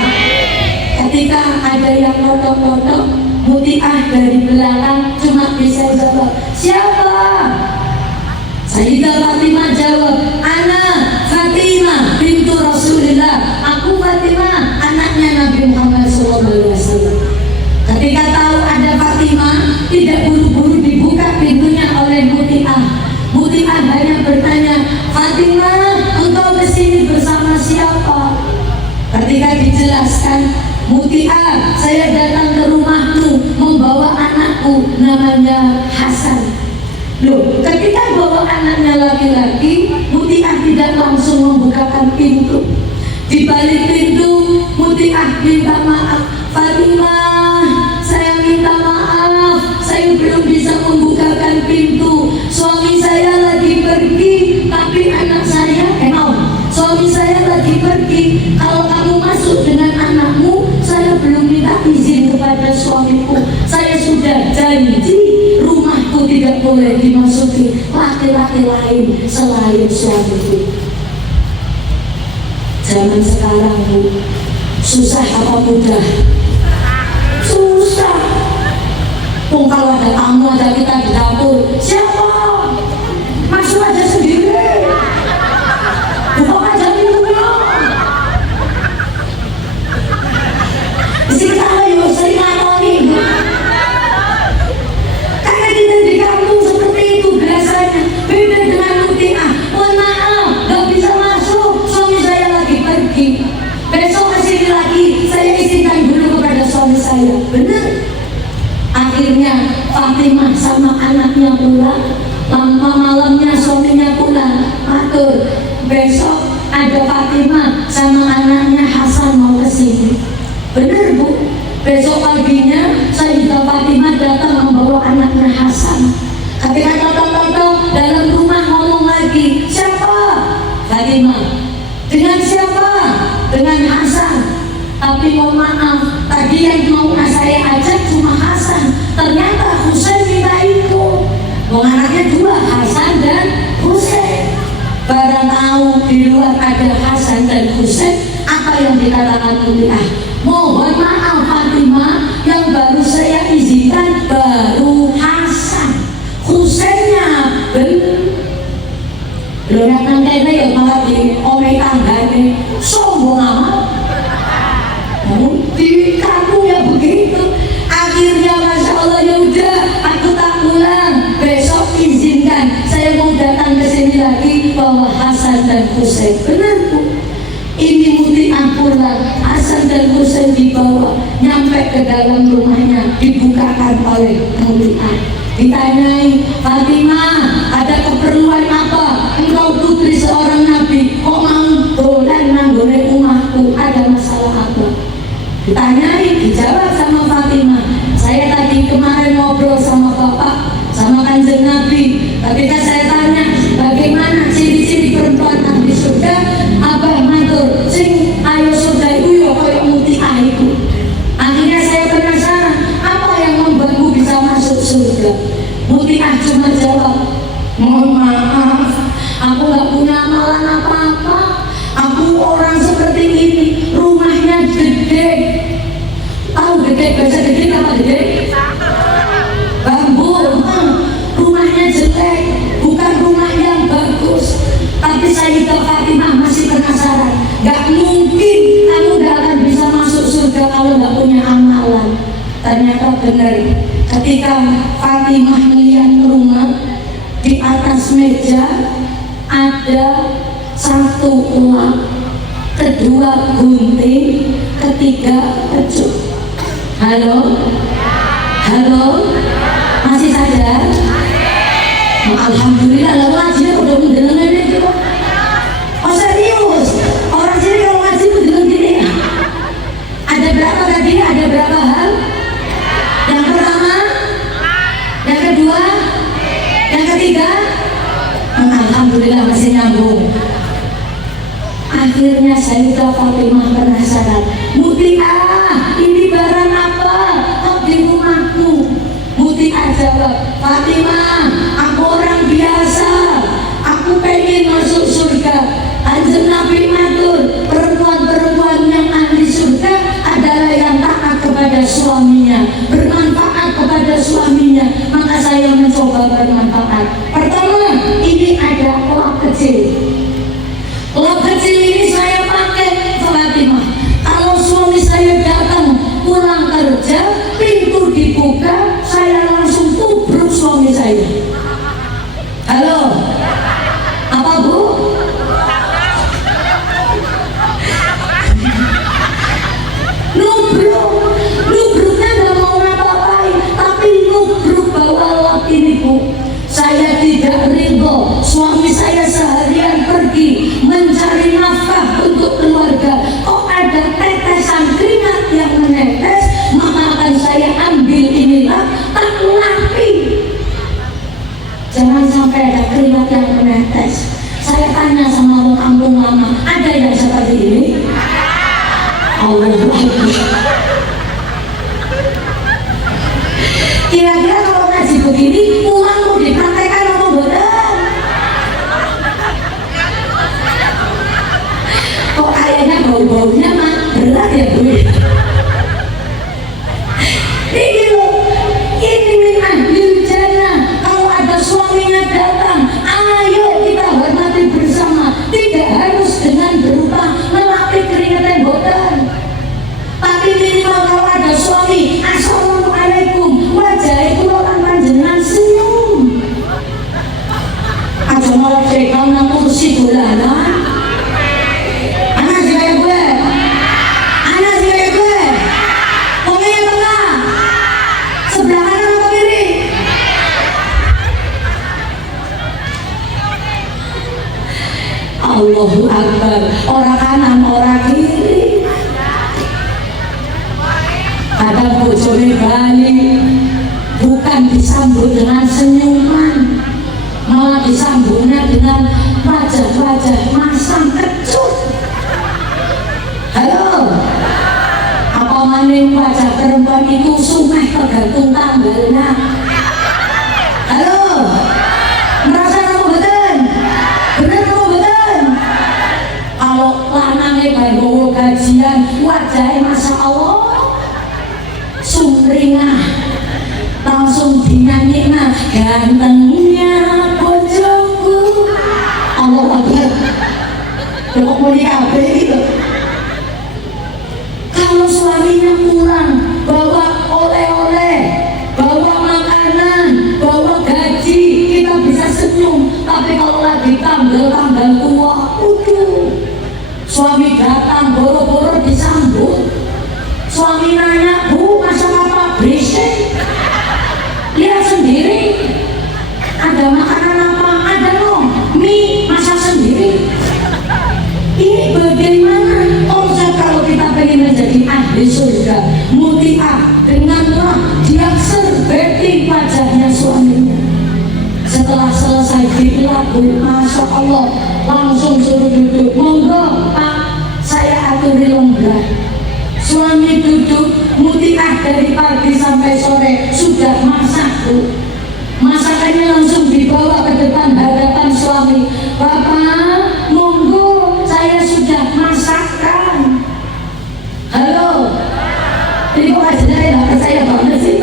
Ketika ada yang notok-notok, Muti'ah dari belakang cuma bisa jawab, siapa? Sayyidah Fatimah jawab, ana Fatimah bintu Rasulullah, aku Fatimah anaknya Nabi Muhammad SAW. Ketika tahu ada Fatimah, tidak buru-buru dibuka pintunya oleh Muti'ah. Muti'ah hanya bertanya, Fatimah, engkau kesini bersama siapa? Ketika dijelaskan, Muti'ah, saya datang ke rumahmu membawa anakku namanya Hasan. Loh, ketika bawa anaknya laki-laki, Muti'ah tidak langsung membukakan pintu. Di balik pintu, Muti'ah minta maaf, Fatimah, saya minta maaf, saya belum bisa membukakan pintu. Suami saya lagi pergi, tapi anak saya, suami saya lagi pergi. Kalau kamu masuk dengan anakmu, saya belum minta izin kepada suamiku. Saya sudah janji rumahku tidak boleh dimasuki laki-laki lain selain suamiku. Zaman sekarang Bu, susah apa mudah? Susah. Kalau ada tamu aja kita di dapur, siapa? Masuk aja sendiri. Buka aja pintunya. Sing sama yo sering ngalami. Karena tidak di kampung seperti itu biasanya. Beda dengan Muti'ah. Mohon maaf, gak bisa masuk. Suami saya lagi pergi. Besok kesini lagi, saya izinkan dulu kepada suami saya. Benar? Akhirnya Fatimah sama anaknya pulang. Malamnya suaminya pulang. Matur, besok ada Fatimah sama anaknya Hasan mau kesini. Benar Bu? Besok paginya Sayyidah Fatimah datang membawa anaknya Hasan. Ketika datang-datang dalam rumah ngomong lagi, siapa? Fatimah. Dengan siapa? Dengan Hasan. Tapi mohon maaf, tadi yang mau saya ajak cuma Hasan. Ternyata Husain minta ikut. Anaknya dua, Hasan dan Husain. Barang tahu di luar ada Hasan dan Husain, apa yang dikatakan Muti'ah? Mohon maaf Fatimah, yang baru saya izinkan baru Hasan. Husainnya belum. Lo nak kene ya malah di omeh tanggane sombong amat. di kampung ya begitu. Akhirnya Masya Allah, ya udah aku tak pulang, besok izinkan saya mau datang ke sini lagi bawa Hasan dan Husain. Benar Bu, ini Muti'ah pulang, Hasan dan Husain dibawa, nyampe ke dalam rumahnya, dibukakan oleh Muti'ah. Ditanyai, Fatimah, ada keperluan apa? Engkau putri seorang nabi, kok mau dolan nanggone rumahku, ada masalah apa? Ditanyai, dijawab sama Fatimah, saya tadi kemarin ngobrol sama bapak, sama kanjeng Nabi. Ketika saya tanya bagaimana ciri-ciri perempuan ahli surga, abah matur, sing ayo surga itu ya kayak Muti'ah itu. Akhirnya saya penasaran, apa yang membuatku bisa masuk surga? Muti'ah cuma jawab, mohon maaf, aku gak punya amalan apa-apa, aku orang seperti ini, rumahnya gede. Tahu gede, bahasa gede apa gede? Bambu. Rumahnya jelek, bukan rumah yang bagus. Tapi Sayyidah Fatimah masih penasaran, gak mungkin kamu gak akan bisa masuk surga kalau gak punya amalan. Ternyata benar, ketika Fatimah melihat rumah, di atas meja ada satu uang, kedua gunting, ketiga pecut. Halo? Halo? Masih sadar? Alhamdulillah, lalu ngaji udah mendengar ini. Oh serius? Orang sini kalau ngaji mendengar gini. Ada berapa tadi? Ada berapa hal? Yang pertama? Yang kedua? Yang ketiga? Alhamdulillah masih nyambung. Akhirnya Sayyidah Fatimah penasaran, Muti'ah, ini barang apa kok di rumahku? Muti'ah jawab, Fatimah, aku orang biasa, aku pengen masuk surga. Kanjeng Nabi matur, perempuan-perempuan yang ahli surga adalah yang taat kepada suaminya, bermanfaat kepada suaminya. Maka saya mencoba bermanfaat. Pertama, ini ada lap kecil. Lap kecil ini saya pakai Fatimah. Kalau suami saya datang pulang kerja, pintu dibuka, saya langsung tubruk suami saya. Halo? Apa Bu? Nubruknya gak mau ngapa-ngapain, tapi nubruk bawa lap ini Bu. Saya tidak ridho suami saya seharian pergi mencari nafkah untuk keluarga, kok ada tetesan keringat yang menetes, maka akan saya ambil inilah tak lapi. Jangan sampai ada keringat yang menetes. Saya tanya sama orang kampung lama, ada yang seperti ini? Allah kira-kira kalau ngaji begini pulang mau dipraktekan apa bodoh? Kok kayaknya bau-baunya mah berat ya Bu? Ini loh, ini min ahlil jannah. Kalau ada suaminya datang, ayo kita hormati bersama. Tidak harus dengan berupa melapih keringat yang bodoh, tapi minimal kalau ada suami, assalamualaikum, wajah itu orang panjenengan senyum. Aja malah pegang nang kursi dolanan. Anak sih kayak gue, anak sih kayak gue. Ngomongnya tengah, sebelah kanan atau kiri? Allahu Akbar, orang kanan, orang kiri. Kadang bojone Bali bukan disambut dengan senyuman, malah disambutnya dengan wajah-wajah masam kecut. Halo? Apa maning wajah perempuan itu sumeh tergantung tanggalnya? Halo? Merasa kamu betul? Bener kamu betul? Kalau lanangnya bawa gajian, wajahnya Masya Allah sumringah, langsung dinyanyikan gantengnya bojoku. Allah Akbar. Kok mau dikabe gitu? Kalau suaminya pulang bawa oleh-oleh, bawa makanan, bawa gaji, kita bisa senyum. Tapi kalau lagi tanggal-tanggal tua, suami datang boro-boro disambut. Suami nanya, "Bu, masak apa?" "Berisik." Lihat sendiri, ada makanan apa? Ada loh, mie, masak sendiri. Ini bagaimana konsep kalau kita pengen menjadi ahli surga? Muti'ah denganlah dia serbeting wajahnya suaminya. Setelah selesai dilakui, Masya Allah, langsung suruh duduk. "Monggo Pak, saya aturi longgar." Suami duduk, Muti'ah dari pagi sampai sore sudah masak, Bu. Masakannya langsung dibawa ke depan hadapan suami. "Bapak, monggo, saya sudah masakkan." Halo, ini kok aja nggak percaya banget sih?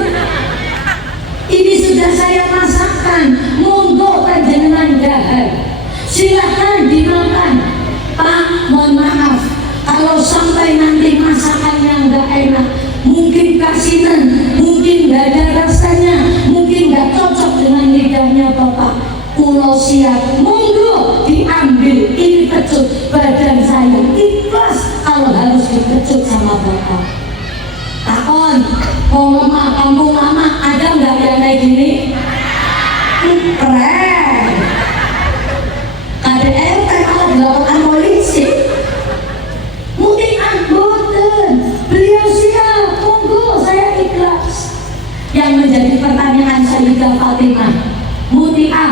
Ini sudah saya masakkan, monggo panjenengan dahar, silahkan dimakan. "Pak, mohon maaf, kalau sampai nanti masakannya nggak enak, mungkin kasinan, mungkin nggak ada rasanya, mungkin nggak cocok dengan lidahnya Bapak, pulau siap, monggo diambil, ini kecut badan saya, ikhlas kalau harus dikecut sama Bapak." Takon, mau lemah kampung lama ada nggak yang kayak gini? Keren. KDRT kalau dilakukan polisi. Muti'ah boten, beliau siap, monggo saya ikhlas. Yang menjadi pertanyaan Sayyidah Fatimah, Muti'ah,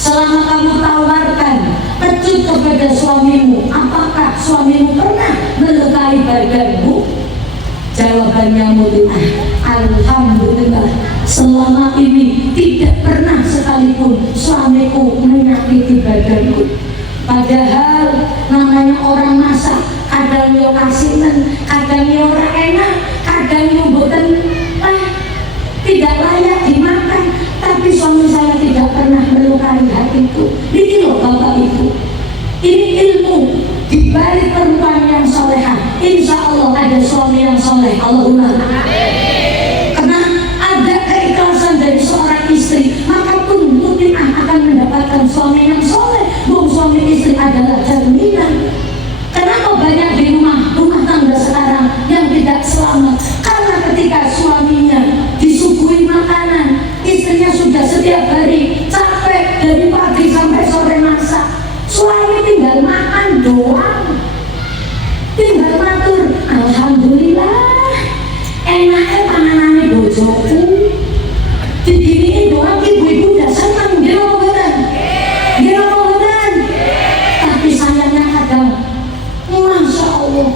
selama kamu tawarkan kecut kepada suamimu, apakah suamimu pernah melukai badanmu? Jawabannya Muti'ah, alhamdulillah, selama ini tidak pernah sekalipun suamiku menyakiti badanku. Padahal namanya orang masak, kadang yo kasinan, kadang yo ora enak, kadang yo boten tidak layak dimakan. Tapi suami saya tidak pernah melukai hatiku. Ini loh Bapak Ibu, ini ilmu di balik perempuan yang solehah. Insya Allah ada suami yang soleh. Allahumma karena ada keikhlasan dari seorang istri, maka pun Muti'ah akan mendapatkan suami yang soleh. Suami istri adalah jaminan. Kenapa banyak di rumah tangga sekarang yang tidak selamat? Karena ketika suaminya disuguhi makanan, istrinya sudah setiap hari capek dari pagi sampai sore masak, suami tinggal makan doang, tinggal matur, alhamdulillah, enaknya panganannya bojoku. Diginiin doang, ibu-ibu udah senang, dia mau bener. Tapi sayangnya kadang, Masya Allah,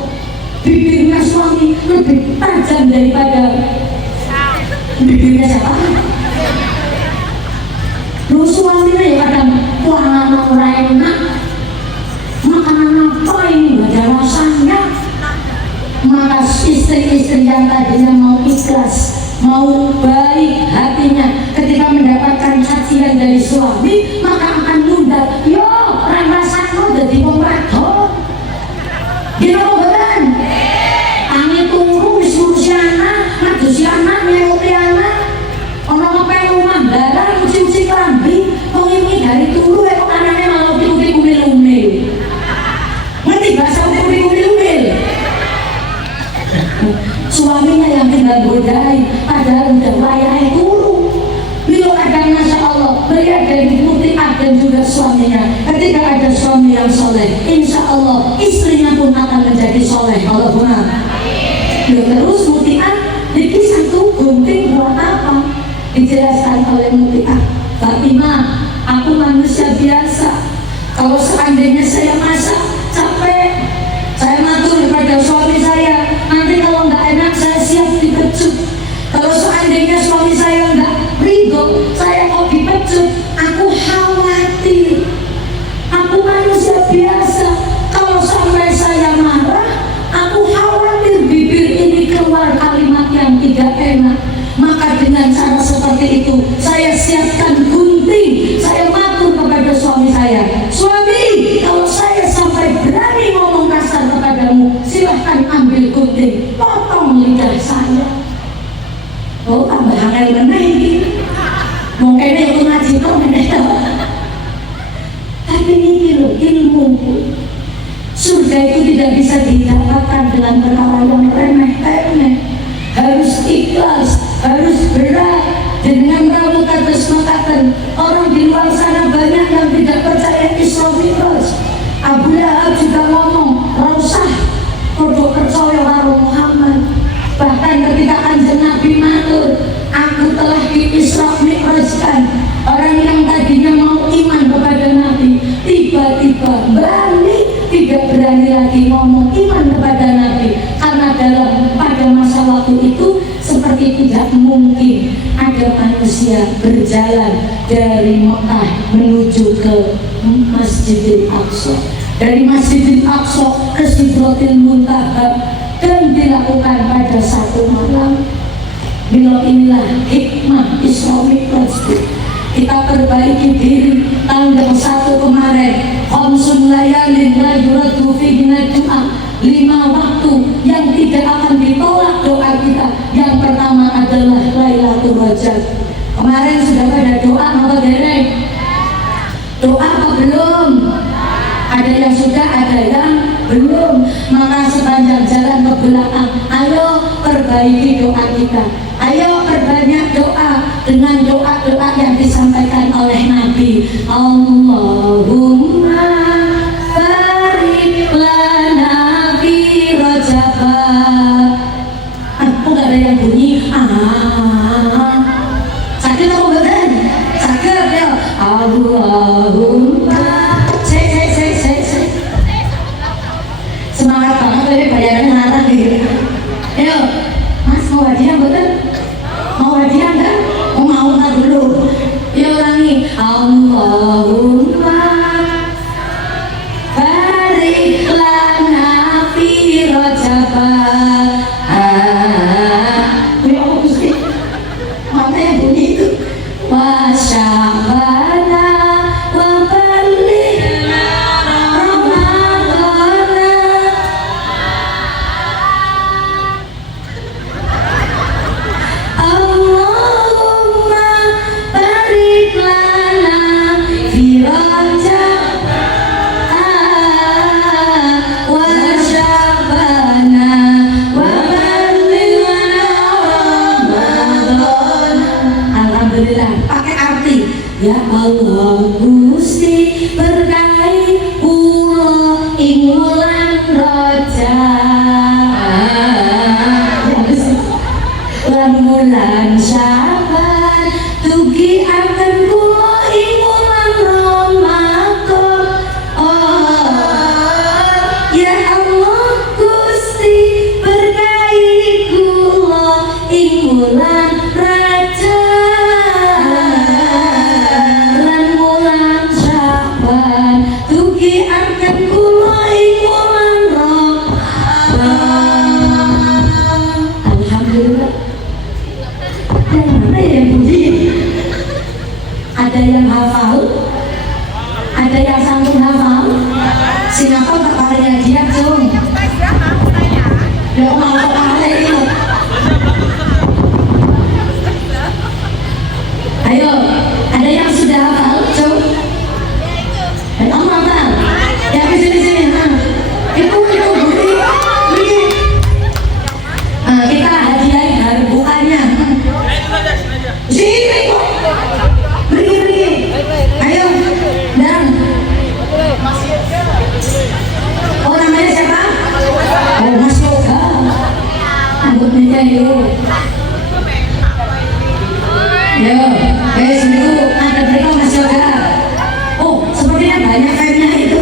bibirnya suami lebih tajam daripada bibirnya siapa? Lu suaminya ya kadang, wah orang enak, makanan apa ini gak ada rasanya. Maka istri-istri yang tadinya mau ikhlas, mau baik hatinya, ketika mendapatkan cacian dari suami, maka akan nunda, yo rasamu jadi pemradon. Gila beneran? Tangi tunggu wis ngurusi anak, ngadusi anak, nyewuti anak. Ono ngapain rumah barang, uci-uci kelambi, mengingi dari turu, kok anaknya malah uti-uti umil-umil. Ngerti bahasa uti-uti-umil-umil? Suaminya yang tinggal godai, padahal udah layaknya turu. Beliau kadang Masya Allah melihat dari Muti'ah dan juga suaminya. Ketika ada suami yang soleh, insya Allah istrinya pun akan menjadi soleh. Allahumma. Terus Muti'ah di satu gunting buat apa? Dijelaskan oleh Muti'ah, "Fatimah, aku manusia biasa. Kalau seandainya saya masak capek, saya matur kepada suami saya, nanti kalau nggak enak saya siap dipecut. Kalau seandainya suami saya nggak ridho, saya kok dipecut, aku khawatir. Aku manusia biasa. Kalau sampai saya marah, aku khawatir bibir ini keluar kalimat yang tidak enak. Maka dengan cara seperti itu, saya siapkan gunting. Saya matur kepada suami saya, suami, kalau saya sampai berani ngomong kasar kepadamu, silahkan ambil gunting, potong surga itu tidak bisa didapatkan dengan perkara yang remeh-temeh. Harus ikhlas, harus berat. Dengan rawuh kados makaten, orang di luar sana banyak yang tidak percaya Isra Mi'raj. Abu Lahab juga ngomong, "Ra usah kudu percaya karo Muhammad." Bahkan ketika Kanjeng Nabi matur, "Aku telah di-Isra Mi'rajkan." Orang yang tadinya mau iman kepada Nabi, tiba-tiba berani, tidak berani lagi ngomong iman kepada Nabi, karena pada masa waktu itu seperti tidak mungkin ada manusia berjalan dari Mekah menuju ke Masjidil Aqsa, dari Masjidil Aqsa ke Sidratil Muntaha, dan dilakukan pada satu malam. Bila inilah hikmah Isra Mi'raj. Kita perbaiki diri. Tanggal 1 kemarin, khamsun layalin la yuraddu fihinna du'a, 5 waktu yang tidak akan ditolak doa kita. Yang pertama adalah Lailatul Qadar. Kemarin sudah pada doa apa dereng? Doa apa belum? Ada yang sudah, ada yang belum. Maka sepanjang jalan ke belakang, ayo perbaiki doa kita. Ayo perbanyak doa dengan doa-doa yang disampaikan oleh Nabi. Allahumma barik lana fi Rajab. Kok gak ada yang bunyi? Sakit apa badan? Sakit ya. Allahumma. Semangat banget tadi bayarannya larang gitu. Ayo, Mas mau hadiah betul? Mau hadiah enggak? Mau tak dulu? Ya ulangi. Allahumma barik lana fi Rajab. Ya Allah Gusti, mana yang bunyi itu? Wa Sya'bana wa ballighna Ramadana. Allahumma barik lana fi Rajab wa Sya'bana wa ballighna Ramadana. Alhamdulillah, pakai arti. Ya Allah Gusti, berkahi kula ing wulan Rajab lan wulan Syaban, dugi akan kula ing wulan Ramadan. Ya Allah Gusti, berkahi kula ing wulan Rajab lan wulan Syaban, dugi akan kula ing wulan Ramadan. Alhamdulillah. Yang mana yang bunyi? Ada yang hafal? Ada yang santun hafal? Siapa tak paling dia cung? Ya mau paling. Ayo, ada yang sudah hafal? Cung? Kamu hafal? Ya di sini. Itu beri. Kita hadiahin hari bukannya. Sini kok. Pergi. Ayo, dan. Oh, namanya siapa? Oh, Mas Yoga. Anggotnya yuk. Yo, sini dulu. Ada berapa Mas Yoga? Oh, sepertinya banyak kayaknya itu.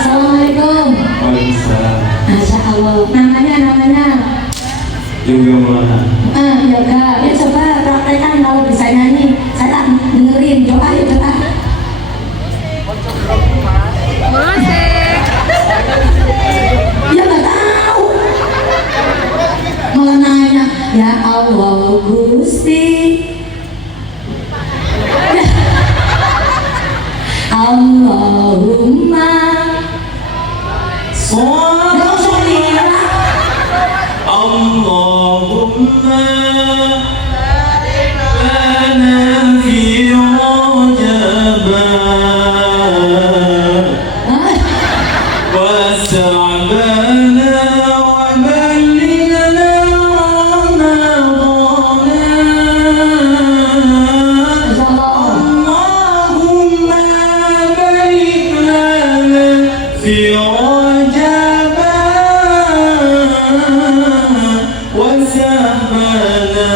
Assalamualaikum. Waalaikumsalam. Masya Allah. Namanya. Yoga Maulana. Yoga. Ya coba praktekkan kalau bisa nyanyi. Saya tak dengerin. Doa ya doa. Ya nggak tahu. Malah nanya. Ya Allah Gusti. Allahumma Allahumma في رجب وسهبنا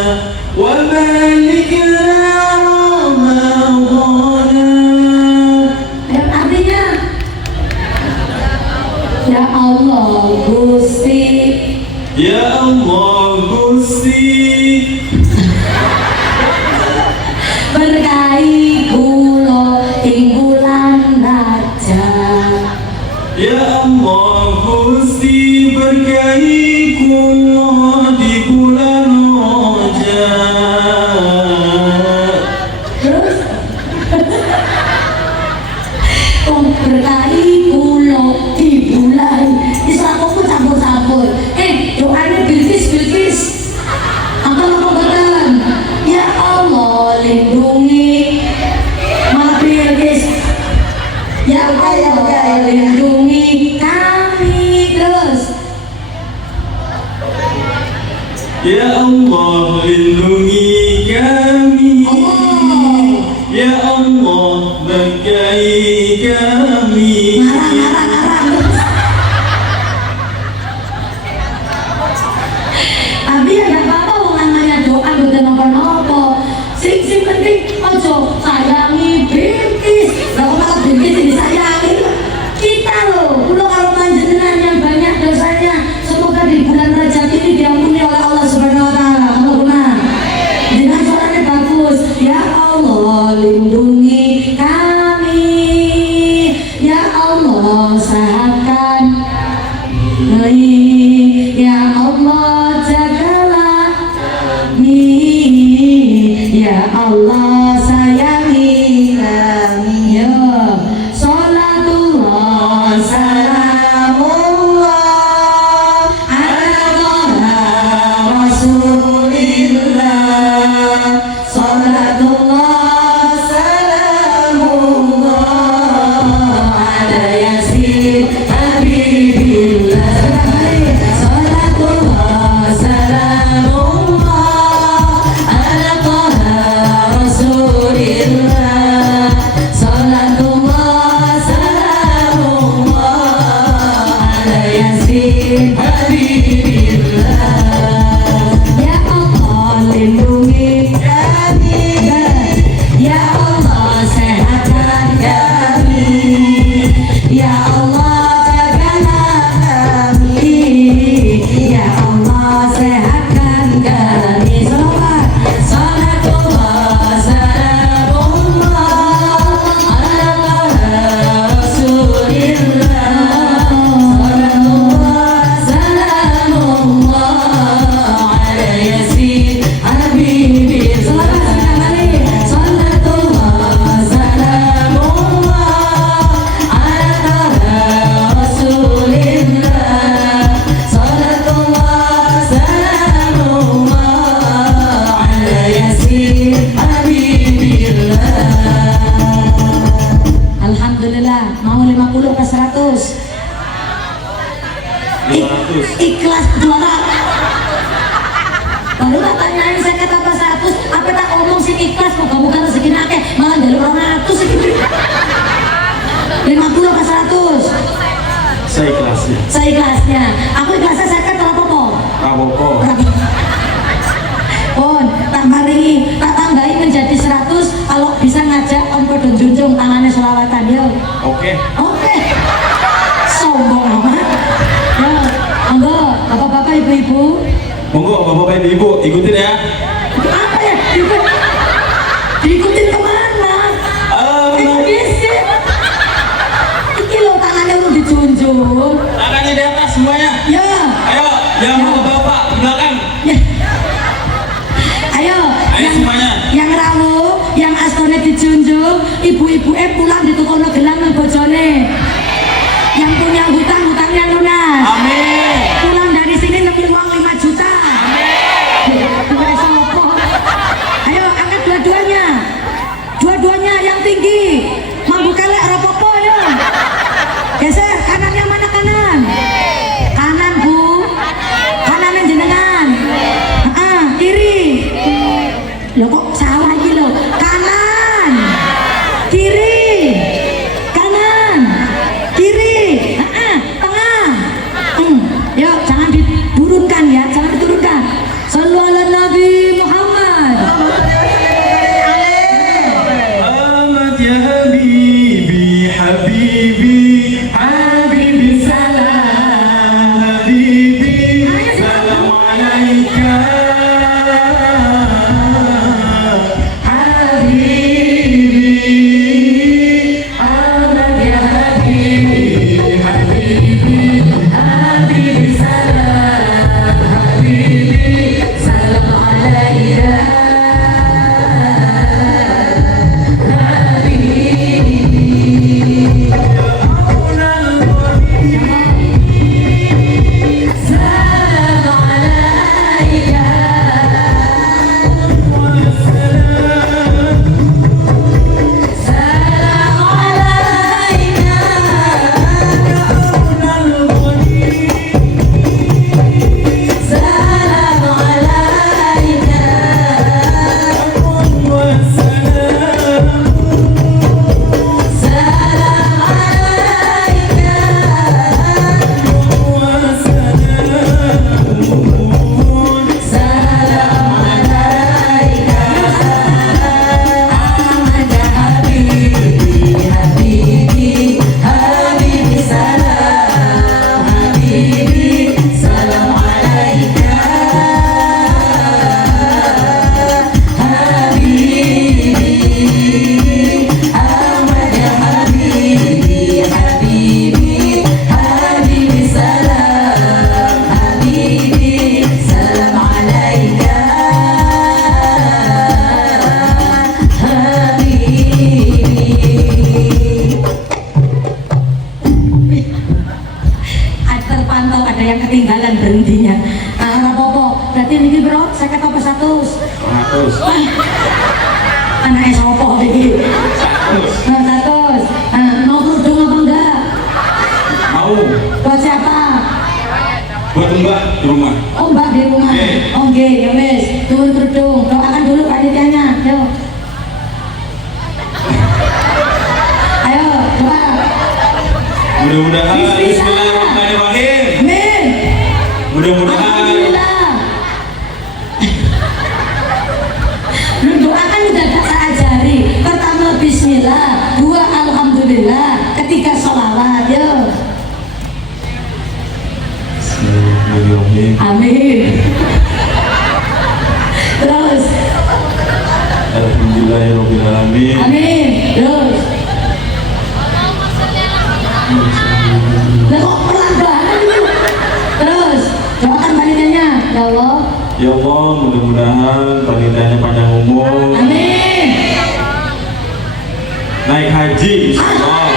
وبلغنا رمضان. Yang artinya Ya Allah Gusti Ya Allah Gusti, berkahi kula ing bulan Rajab. Ya Allah Gusti, berkahi kula di bulan Rajab. Terus berkahi kula di bulan Islamu campur-campur. Doanya Bilqis apa betul? Ya Allah lindungi Ma Bilqis. Ya Allah lindungi kami. Terus Ya Allah lindungi kami. Ya Allah berkahi kami. Abi ada apa-apa wong namanya doa mboten napa-napa. Sing penting ojo sayangi Bilqis. Lah kok malah Bilqis disayangi. Kita loh, kula karo panjenengan yang banyak dosanya. Semoga di bulan Rajab ini diampuni oleh Allah Subhanahu wa taala. Allahumma. Dengan suaranya bagus. Ya Allah lindungi kami. Ya Allah sehatkan kami. Ya Allah jagalah kami. Ya Allah sayangi kami. Ya Salatullah salamullah ala Toha Rasulillah. Salatullah salamullah ala Yasin Habibillah. Salatullah salamullah ala Toha Rasulillah. Salatullah salamullah ala Yasin Habibillah. Ya Allah lindungi kami. Ya Allah sehatkan kami. Ya Allah jagalah kami. Ya Allah sehatkan kami. Salatullah salamullah ala Rasulillah. Salatullah salamullah ala Yasin Habibillah. Salatullah salamullah ala Rasulillah. Salatullah salamullah ala Yasin Habibillah. Alhamdulillah mau 50 ke 100. 200. Ikhlas juara. Baru tak tanyain saya kata apa 100. Apa tak ngomong sih ikhlas bukan rezeki akeh malah jalur 200 iki. 50 ke 100. Saya ikhlasnya. Saya ikhlasnya. Aku ikhlasnya saya kan apa-apa. Rapopo. Pon, tak maringi, tak tambahi menjadi 100 kalau bisa ngajak Om Podon Junjung tangannya selawatan yo. Oke. Oke. Sombong amat. Ya, monggo bapak-bapak ibu-ibu. Monggo bapak ibu ikutin ya. Itu apa ya? Diikutin kemana? Isi. Iki lo tangannya udah dijunjung. Tangannya di atas semuanya. Ya. Ayo, yang mau bapak di belakang. Ya. Ayo Semuanya. yang rawuh, yang astone dijunjung, ibu-ibu pulang ditukono gelang nang bojone. Yang punya hutang hutangnya lunas. Amin. Pulang dari sini nemu uang 5 juta. Amin. Sopo? Habibi, Habibi salam, Habibi salam alaika, Habibi, Ahmad ya Habibi, Habibi, Habibi salam, Habibi salam alaika. Terpantau ada yang ketinggalan berhentinya. Nah, apa-apa. Berarti ini bro, saya kata apa 100. 100. Anaknya sopo ini. 100. Mau kerudung apa enggak? Mau. Buat siapa? Buat Mbak di rumah. Oh mbak di rumah. Oke, ya wes. Turun kerudung. Doakan dulu panitianya. Yuk. Ayo, doa. Mudah-mudahan Bismillahirrahmanirrahim. Amin. Mudah-mudahan. Alhamdulillah. Doakan udah saya ajari. Pertama Bismillah, dua Alhamdulillah, ketiga sholawat. Yuk. Bismillahirrahmanirrahim. Amin. Terus. Alhamdulillahirrahmanirrahim. Amin. Terus. Lah kok pelan banget ini? Terus, doakan panitianya. Ya Allah. Ya Allah, mudah-mudahan panitianya panjang umur. Amin. Naik haji, insyaallah.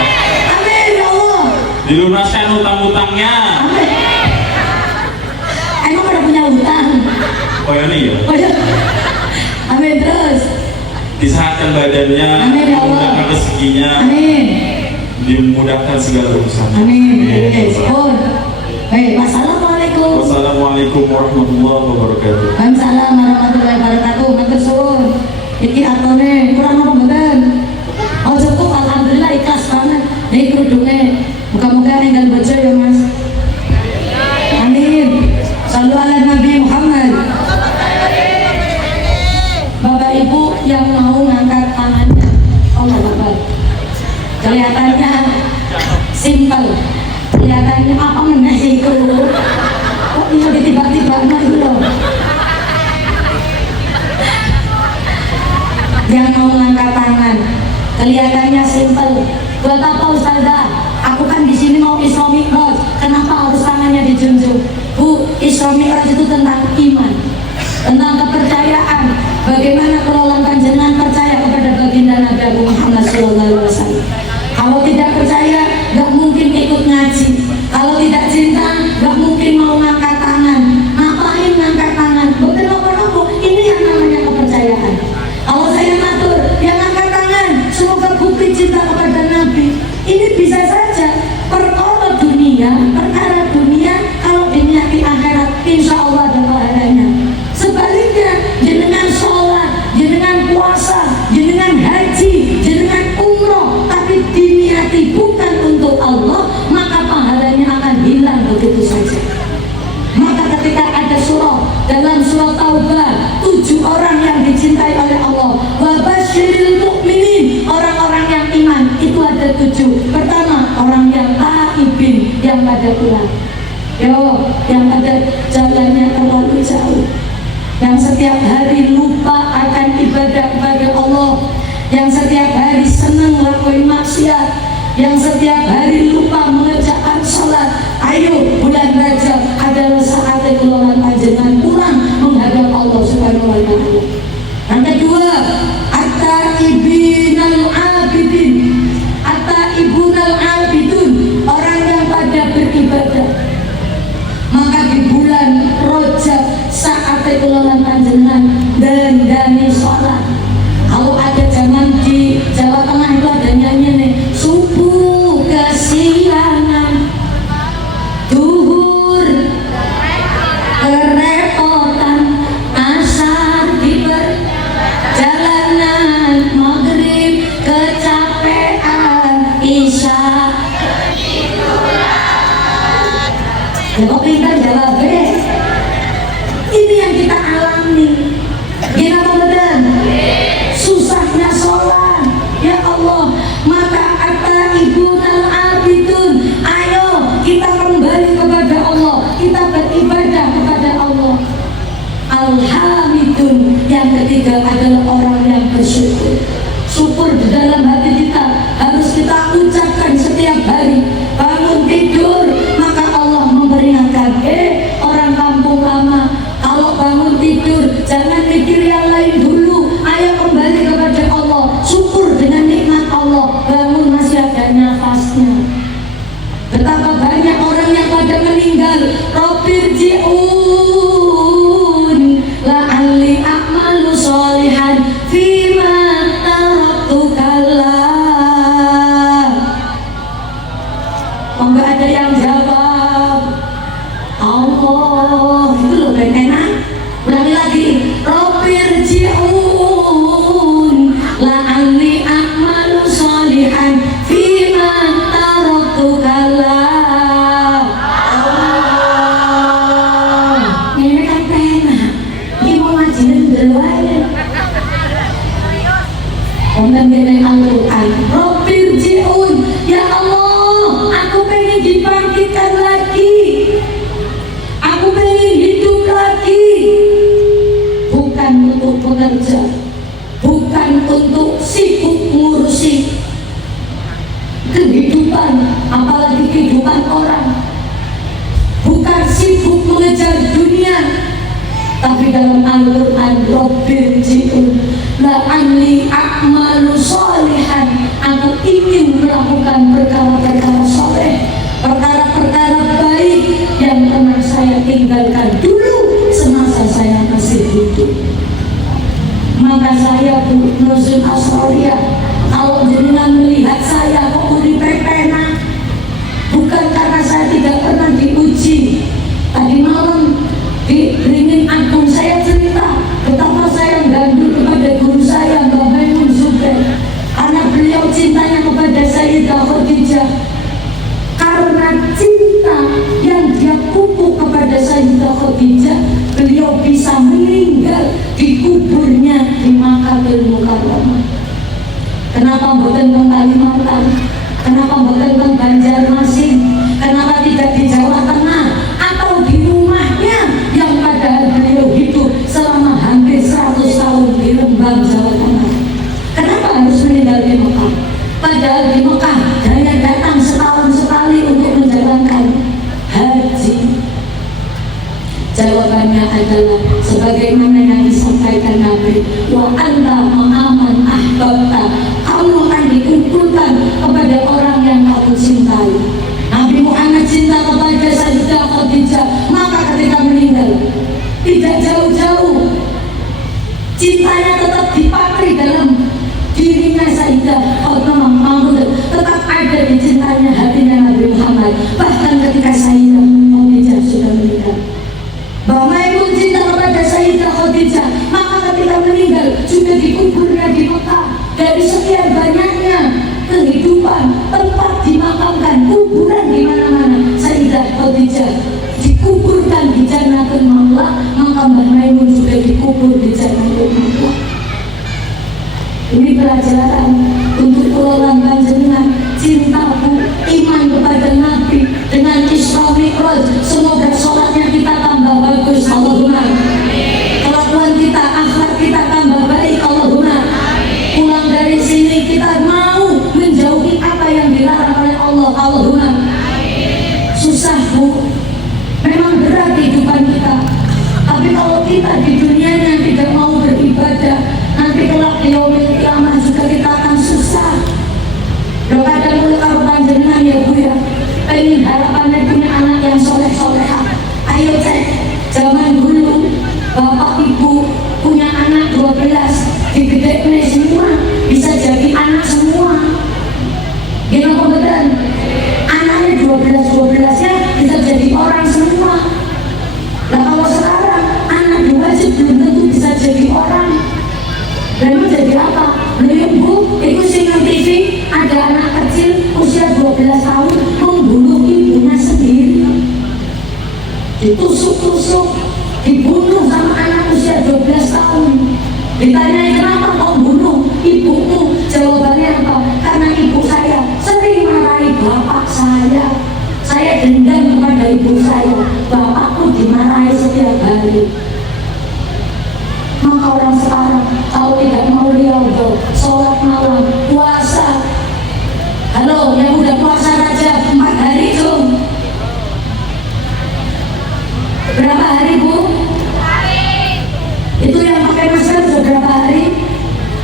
Amin ya Allah. Dilunaskan utang-utangnya. Amin. Emang udah punya utang? Oh ya nih ya. Oh ya. Amin terus. Disehatkan badannya, Amin ya Allah. dimudahkan rezekinya, Amin. dimudahkan segala urusan. Amin. Pun. Wassalamualaikum. Wassalamualaikum warahmatullahi wabarakatuh. Waalaikumsalam warahmatullahi wabarakatuh. Matur suwun. Iki artone kurang apa mboten? Oh cukup, alhamdulillah ikhlas banget. Nih kerudungnya. Muka-muka enggal bojo ya Mas. Amin. Sallu ala Nabi Muhammad. Bapak Ibu yang mau ngangkat tangannya. Allah Akbar. Kelihatannya simpel. Kelihatannya apa meneh itu? Kok bisa tiba-tiba itu loh? Yang mau mengangkat tangan, kelihatannya simpel. Buat apa Ustazah? Aku kan di sini mau Isra Mi'raj. Kenapa harus tangannya dijunjung? Bu, Isra Mi'raj itu tentang iman, tentang kepercayaan. Bagaimana kalau panjenengan percaya kepada baginda Nabi Muhammad SAW? Kalau tidak percaya, nggak mungkin ikut ngaji. Kalau tidak cinta, nggak mungkin mau ngangkat tangan. Ngapain ngangkat tangan? Bukan apa-apa. Ini yang namanya kepercayaan. Kalau saya ngatur, yang ngangkat tangan, semoga bukti cinta kepada Nabi. Ini bisa saja yang pada pulang. Yo, yang ada jalannya terlalu jauh, yang setiap hari lupa akan ibadah kepada Allah, yang setiap hari senang lakuin maksiat, yang setiap hari lupa mengerjakan sholat. Ayo, bulan Rajab adalah saatnya keluaran panjenengan pulang menghadap Allah Subhanahu wa Ta'ala. Yang kedua, at-taibinal abidin, at-taibunal abidun, orang yang pada beribadah. Maka di bulan Rajab saatnya keluaran panjenengan dan dani sholat. Kalau ada zaman di Jawa Tengah itu ada nyanyi nih, subuh kesiangan, duhur kerepotan, asar di perjalanan, maghrib kecapean, isya. Ya kok pintar jawabnya? Ini yang kita alami. Gimana benar? Susahnya sholat, ya Allah. Maka at-taibunal abidun, ayo kita kembali kepada Allah, kita beribadah kepada Allah. Alhamidun, yang ketiga adalah orang yang bersyukur. Syukur di dalam hati kita harus kita ucapkan setiap hari. Bangun tidur, maka Allah memperingatkan, orang kampung lama, kalau bangun tidur jangan mikir yang lain dulu. Ayo kembali kepada Allah, syukur dengan nikmat Allah. Bangun masih ada nafasnya. Betapa banyak orang yang pada meninggal. Rabbirji'un la'alli a'malu sholihan fima taraktu kallah. Kok nggak ada yang jawab? Allah, itu loh ben enak. Ulangi lagi, Rabbirji'un la'alli a'malu sholihan fima taraktu kallah. Allah, ini kan enak. Ini mau ngajinin dulu aja. Komen gini Al-Quran, Rabbirji'un, ya Allah, aku pengen dibangkitkan lagi, aku pengen hidup lagi. Bukan untuk bekerja, bukan untuk sibuk ngurusi kehidupan, apalagi kehidupan orang, bukan sibuk mengejar dunia. Tapi dalam Al-Quran, Rabbirji'un la'alli a'malu sholihan, aku ingin melakukan perkara-perkara soleh, perkara-perkara baik yang pernah saya tinggalkan dulu semasa saya masih hidup. Maka saya Bu Nursul Asroria, kalau jenengan melihat saya kok uripe-pena, bukan karena saya tidak pernah diuji. Tadi malam di Ringin Agung saya cerita betapa saya gandul kepada guru saya Mbak Maimun Zubair, karena beliau cintanya kepada Sayyidah Khadijah. Karena cinta yang dia pupuk kepada Sayyidah Khadijah, beliau bisa meninggal di kuburnya di Makkahul Mukarramah. Kenapa bukan ke Kalimantan? Kenapa bukan ke Banjarmasin? Kenapa tidak di Jawa Tengah atau di rumahnya yang padahal beliau hidup selama hampir 100 tahun di Rembang, Jawa Tengah? Kenapa harus meninggal di Mekah? Padahal di Mekah hanya datang setahun sekali untuk menjalankan haji. Jawabannya adalah sebagaimana yang disampaikan Nabi, wa anta ma'aman ahbabta, kamu akan dikumpulkan kepada orang yang kamu cintai. Nabi Muhammad cinta kepada Sayyidah Khadijah, maka ketika meninggal tidak jauh-jauh, cintanya tetap dipatri dalam dirinya Sayyidah Khadijah, tetap ada di cintanya hatinya Nabi Muhammad. Bahkan ketika Sayyidah Khadijah sudah meninggal, Bahwa Maimun cinta kepada Sayyidah Khadijah, maka ketika meninggal juga dikuburnya di Mekah. Dari sekian banyaknya kehidupan, tempat dimakamkan, kuburan di mana-mana, Sayyidah Khadijah dikuburkan di Jannatul Ma'wa, maka Mbah Maimun juga dikubur di Jannatul Ma'wa. Ini pelajaran untuk orang panjenengan, cintaku, iman kepada Nabi dengan Bu. Memang berat kehidupan kita. Tapi kalau kita di dunianya tidak mau beribadah, nanti kelak di yaumil qiyamah juga kita akan susah. Loh kadang mulai karo panjenengan ya Bu ya, pengen harapannya punya anak yang soleh-solehah. Ayo cek, zaman dulu bapak ibu punya anak 12, digedekne semua, bisa jadi anak semua. Gimana beneran? Anaknya 12-12-nya bisa jadi orang semua. Nah kalau sekarang anak 2 aja belum tentu bisa jadi orang. Lalu jadi apa? Lalu Bu, itu single TV ada anak kecil usia 12 tahun membunuh ibunya sendiri, ditusuk-tusuk, dibunuh sama anak usia 12 tahun. Ditanya kenapa kau bunuh ibumu? Jawabannya apa? Karena ibu saya sering marahi bapak saya. Saya dendam kepada ibu saya. Bapakku dimarahi setiap hari. Maka orang sekarang kalau tidak mau riyadhah, sholat malam, puasa. Halo, yang udah puasa aja 4 hari cung. Berapa hari Bu? Itu yang pakai masker sudah berapa hari?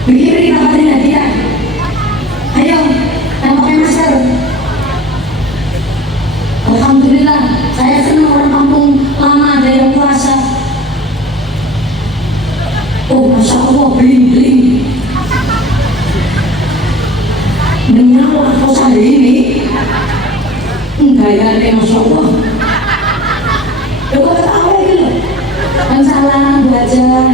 Begini kita beri hadiah. Ayo, yang pakai masker. Alhamdulillah, saya senang orang kampung lama ada yang puasa. Oh, Masya Allah, bling-bling. Menyala puasa hari ini. Enggak ya, Masya Allah. Kok ketawa gitu loh. Salam belajar,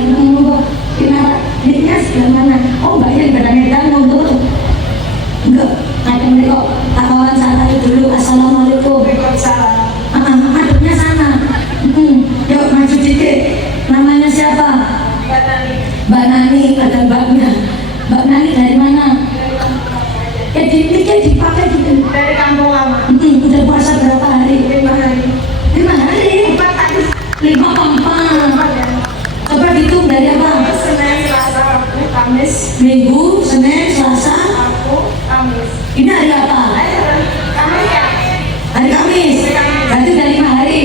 gimana? Ini sebelah mana? Oh mbak yang benar-benar untuk enggak, ada mereka kawan saya dulu. Assalamualaikum. Waalaikumsalam. Aduknya sana. Yuk maju dikit. Namanya siapa? Mbak Nani. Ada mbaknya. Mbak Nani dari mana? Dipakai gitu. Dari kampung lama. Udah puasa berapa hari? 5 hari. 5 hari? 4 hari. 5 apa? Coba dihitung dari apa? Senin, Selasa, Rabu, Kamis. Minggu, Senin, Selasa, Rabu, Kamis. ini hari apa? Kamis ya? Hari Kamis. Berarti dari 5 hari.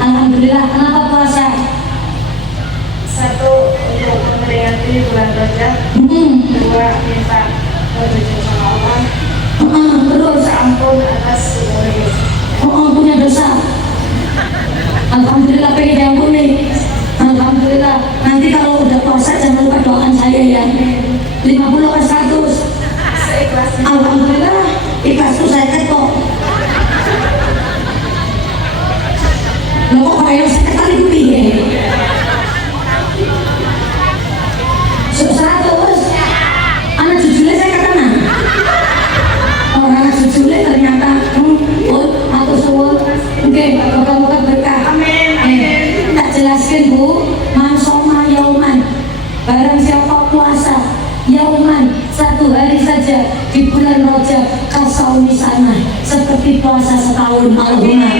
Alhamdulillah. Kenapa puasa? 1 untuk memperingati bulan Rajab. 2 minta berdoa sama Allah. Terus Ampun atas segala dosa. punya dosa. Alhamdulillah pengen diampuni. Alhamdulillah. Nanti kalau udah puasa jangan lupa doakan saya ya. 50 ke 100. Seikhlasnya. Alhamdulillah. Ikhlas tuh saya ketok. Lo kok kayak saya ketok itu piye? 100. Anak jujurnya saya katakan. Orang jujurnya ternyata atau suwun. Oke, moga-moga berkah. Amin. Tak jelaskan Bu. Man soma yauman, barang siapa puasa yauman 1 hari saja di bulan Rajab kasaumi sana, seperti puasa setahun. Allahumma.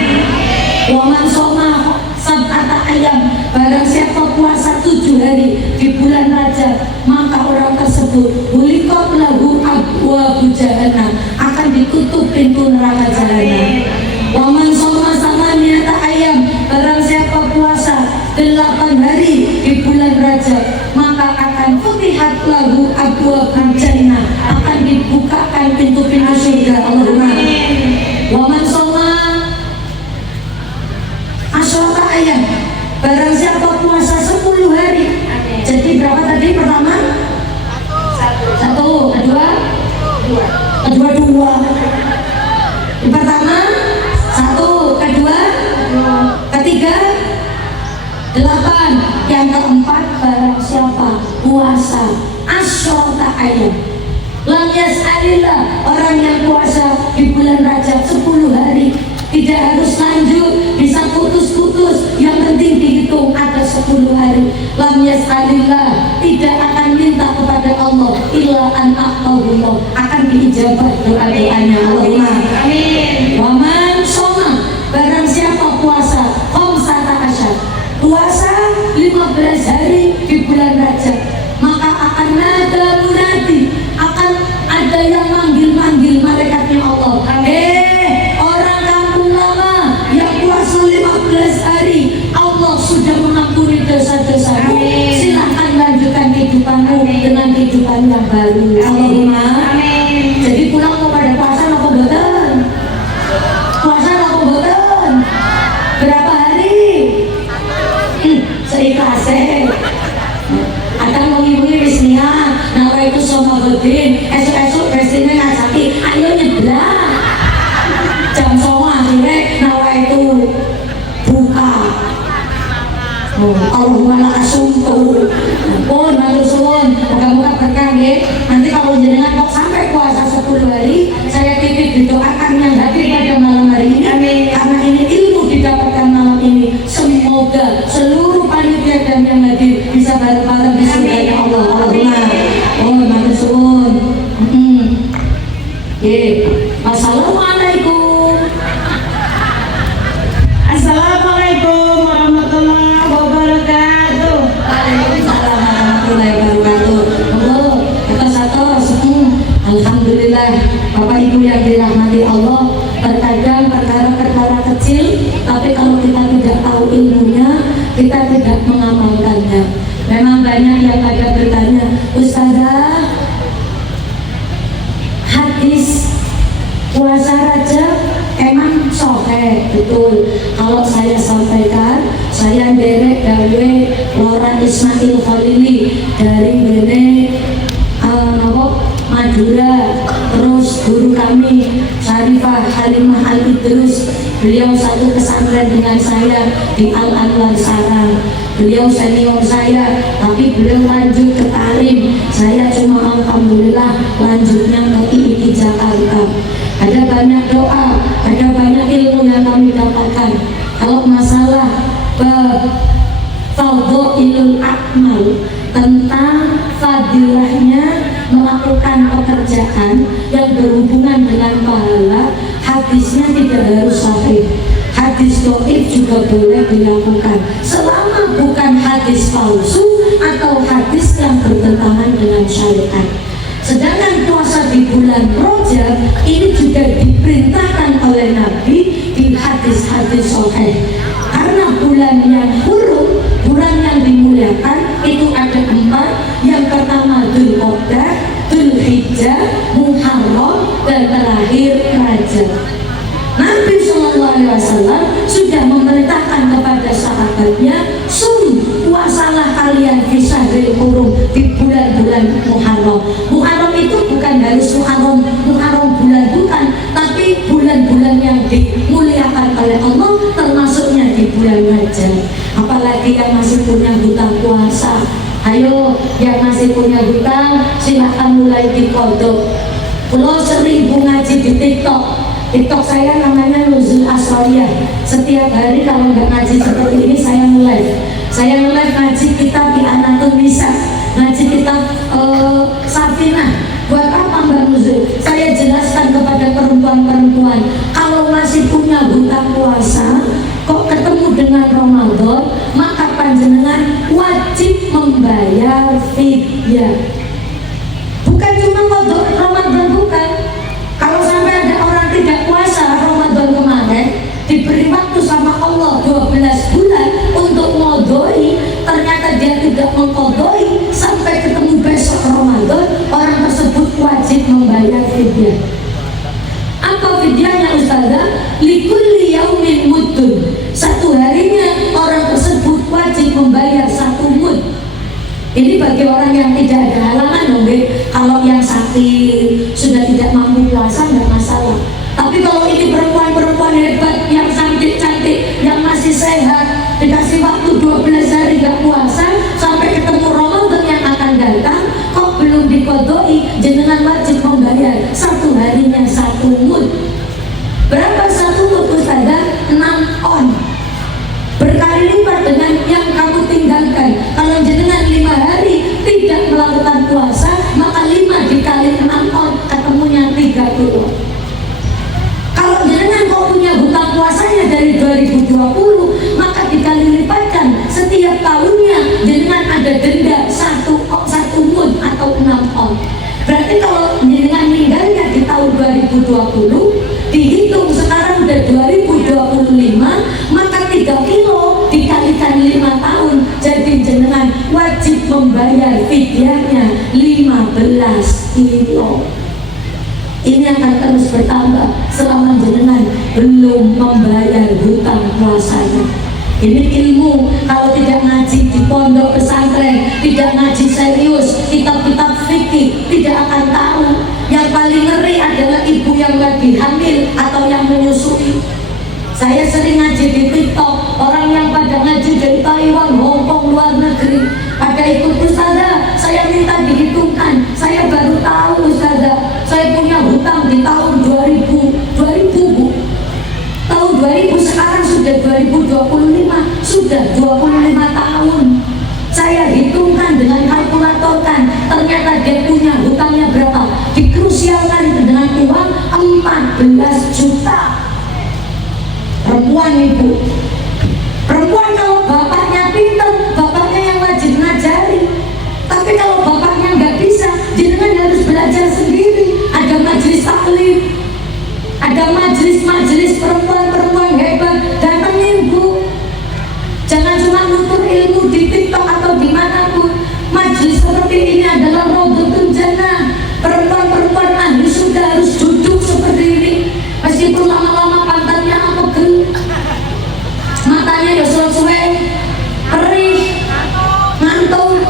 Waman soma sab'ata ayam, barang siapa puasa 7 hari di bulan Rajab, maka orang tersebut bulikot lahu abwabu jahannam, akan ditutup pintu neraka jahanam. Waman soma samaniyata ayam, barang siapa puasa 8 hari di bulan Rajab, maka akan futihat lahu abwabu jannah, akan dibukakan pintu-pintu surga. Allahumma. Waman soma asyata ayam, barang siapa puasa 10 hari. Jadi berapa tadi? Pertama 1, kedua 2. Pertama 1, kedua 3, 8. Yang keempat, barang siapa puasa asyata ayam lam yas'alillah, orang yang puasa di bulan Rajab 10 hari, tidak harus lanjut, bisa putus-putus, yang penting dihitung ada 10 hari. Lam yas'alillah, tidak akan minta kepada Allah illa an aqtahullah, akan diijabah doa-doanya. Allahumma Amin. waman soma, barang siapa puasa khamsata asyar, puasa 15 hari di bulan Rajab, maka akan ada munadi, akan ada yang manggil-manggil malaikatnya Allah. Orang kampung lama yang puasa kehidupan yang baru. Allahumma Amin. jadi pulang mau pada puasa apa boten? Puasa apa boten? Berapa hari? Seikhlasnya. Akan mengibu-ibu wis niat, nawa itu sama bedin, esok-esok presiden ngajaki, ayo nyebrang. Jam 09.00 akhirnya nawa itu buka. Allahumma laka sumtu. Pun matur suwun, moga-moga berkah nggih. Nanti kalau jenengan kok sampai puasa 10 hari, saya titip didoakan yang hadir pada malam hari ini. Amin. Karena ini ilmu didapatkan malam ini. Semoga seluruh panitia dan yang hadir bisa bareng-bareng di surganya Allah. Allahumma. Oh, matur suwun. Assalamualaikum. Assalamualaikum warahmatullahi wabarakatuh. Waalaikumsalam warahmatullahi wabarakatuh. Oh, atas. Alhamdulillah, Bapak Ibu yang dirahmati Allah. Terkadang perkara-perkara kecil, tapi kalau kita tidak tahu ilmunya, kita tidak mengamalkannya. Memang banyak yang pada bertanya, Ustazah, hadis puasa Rajab emang sahih? Betul. Kalau saya sampaikan, saya derek gawe Lora Ismail Khalili dari Bene Madura, terus guru kami Syarifah Halimah Al-Idrus, beliau satu pesantren dengan saya di Al-Anwar Sarang. Beliau senior saya, tapi beliau lanjut ke Tarim. Saya cuma alhamdulillah lanjutnya ke IIT Jakarta. Ada banyak doa, ada banyak ilmu yang kami dapatkan. Kalau masalah fadhailul a'mal, tentang fadilahnya melakukan pekerjaan yang berhubungan dengan pahala, hadisnya tidak harus sahih. Hadis dhaif juga boleh dilakukan selama bukan hadis palsu atau hadis yang bertentangan dengan syariat. Sedangkan puasa di bulan Rajab ini juga diperintahkan oleh Nabi di hadis-hadis sahih. Karena bulan yang hurum, bulan yang dimuliakan itu ada 4. Yang pertama Dzulqa'dah, Dzulhijjah, Muharram, dan terakhir Rajab. Nabi SAW sudah memerintahkan kepada sahabatnya, puasalah kalian di syahril hurum, di bulan-bulan Muharram. Muharram itu bukan harus Muharram bulan bukan, tapi bulan-bulan yang dimuliakan oleh Allah, termasuknya di bulan Rajab. Apalagi yang masih punya hutang puasa, ayo yang masih punya hutang silahkan mulai dikodok. Kalau 1000 ngaji di TikTok saya namanya Nuzul Aswariyah. Setiap hari kalau nggak ngaji seperti ini saya mulai ngaji kitab di Anatomisa, ngaji kitab Safinah. Buat apa Mbak Nuzul? Saya jelaskan kepada perempuan-perempuan, kalau masih punya hutang puasa kok ketemu dengan Ramadan, maka panjenengan wajib membayar fidyah. Bukan cuma qadha Ramadan, bukan. Kalau sampai ada orang tidak puasa Ramadan kemarin, diberi waktu sama Allah 12 bulan untuk ngodoi, ternyata dia tidak mengkodoi sampai ketemu besok Ramadan, orang tersebut wajib membayar fidyah. Apa fidyahnya Ustazah? Likulli yaumin muddun. Satu harinya orang tersebut wajib membayar 1 mud. Ini bagi orang yang tidak ada halangan dong, kalau yang sakit sudah tidak mampu puasa nggak masalah. Tapi kalau ini perempuan-perempuan hebat yang cantik-cantik, yang masih sehat, dikasih waktu 12 hari nggak puasa sampai ketemu Ramadan yang akan datang, kok belum dikodoi, jenengan wajib membayar 1 harinya 1 mud. Berapa 1 mud Ustazah? 6 on. Berkali lipat dengan yang kamu tinggalkan. Kalau jenengan 5 hari tidak melakukan puasa, maka 5 dikali 6 on ilmunya akan terus bertambah selama jenengan belum membayar hutang puasanya. Ini ilmu, kalau tidak ngaji di pondok pesantren, tidak ngaji serius, kitab-kitab fikih, tidak akan tahu. Yang paling ngeri adalah ibu yang lagi hamil atau yang menyusui. Saya sering ngaji di TikTok, orang yang pada ngaji dari Taiwan, Hongkong, luar negeri, pada ikut ustazah, saya minta dihitungkan. Saya baru tahu ustazah, saya punya hutang di tahun 2000 Bu. Tahun 2000, sekarang sudah 2025, sudah 25 tahun. Saya hitungkan dengan kalkulatorkan, ternyata dia punya hutangnya berapa? Dikrusialkan dengan uang 14 juta. Perempuan ibu, perempuan kalau bapaknya pintar, bapaknya yang wajib ngajari. Tapi kalau bapaknya nggak bisa, jenengan harus belajar sendiri. Ada majelis taklim, ada majelis perempuan-perempuan hebat, datangin bu. Jangan cuma nutur ilmu di TikTok atau dimanapun. Majelis seperti ini adalah Raudhatun Jannah. Perempuan-perempuan ahli sudah harus duduk seperti ini. Meskipun lama-lama pantatnya pegel, matanya ya suwe-suwe, perih, ngantuk.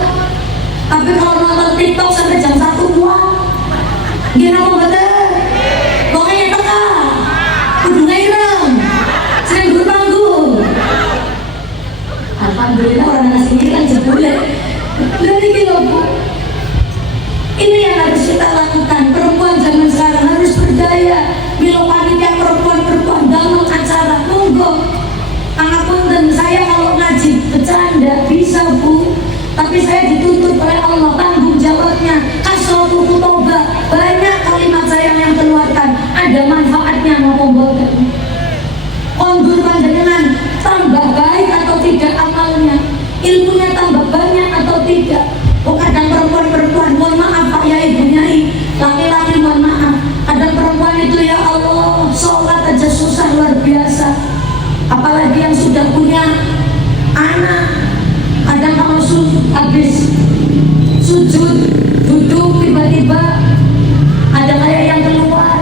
Tapi kalau nonton TikTok sampai jam 1 pulang, gimana mau betul? Pokoknya teka, kudu ngaireng, sering berpanggung. Alhamdulillah orang nasi kan jebule. Dari kilo bu, ini yang harus kita lakukan. Perempuan zaman sekarang harus berdaya. Milo panitia perempuan-perempuan dalam acara, monggo. Pangapunten, saya kalau ngaji bercanda bisa bu, tapi saya dituntut oleh Allah, tanggung jawabnya. Kasrotul khutobah, banyak kalimat saya yang keluarkan, ada manfaatnya maupun boten. Kondur panjenengan tambah baik atau tidak amalnya, ilmunya tambah banyak atau tidak. Oh, kadang perempuan-perempuan, mohon maaf Pak Yai, Bu Nyai, laki-laki mohon maaf, ada perempuan itu ya Allah, sholat aja susah luar biasa. Apalagi yang sudah punya anak, kadang kalau habis sujud, duduk, tiba-tiba ada kayak yang keluar.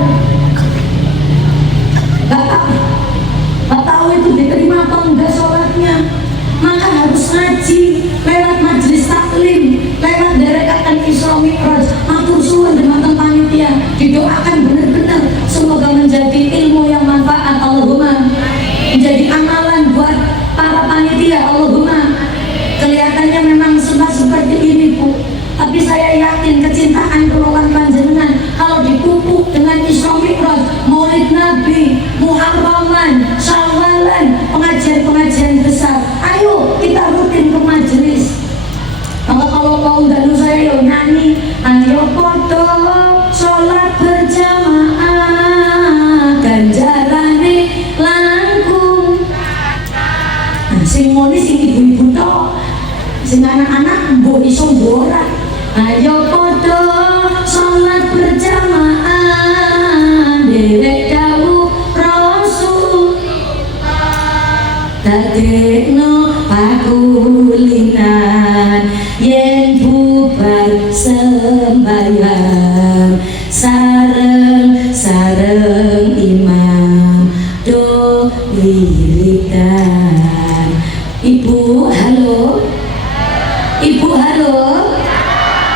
Gak tahu itu diterima apa enggak sholatnya. Maka harus ngaji lewat majelis taklim, lewat derekan Isra Mi'raj, matur suwun dengan panitia, didoakan benar-benar semoga menjadi ilmu yang manfaat, Allahumma, menjadi amalan buat para panitia, Allahumma. Kelihatannya memang seperti ini bu, tapi saya yakin kecintaan keluarga panjenengan kalau dipupuk dengan Isra Mi'raj, Maulid Nabi, Muharraman, Syawalan, pengajian-pengajian besar. Ayo kita rutin ke majelis. Maka kalau mau undang saya yo nyanyi, ayo podo sholat berjamaah, ganjarane langkung. Sing ngoni sing ibu-ibu tok, sing anak-anak mbok iso ora. Ayo podo sholat berjamaah, derek dawuh Rasul, dadekno pakulinan, yen bubar sembahyang, sareng imam do wiridan. Ibu halo, ibu halo,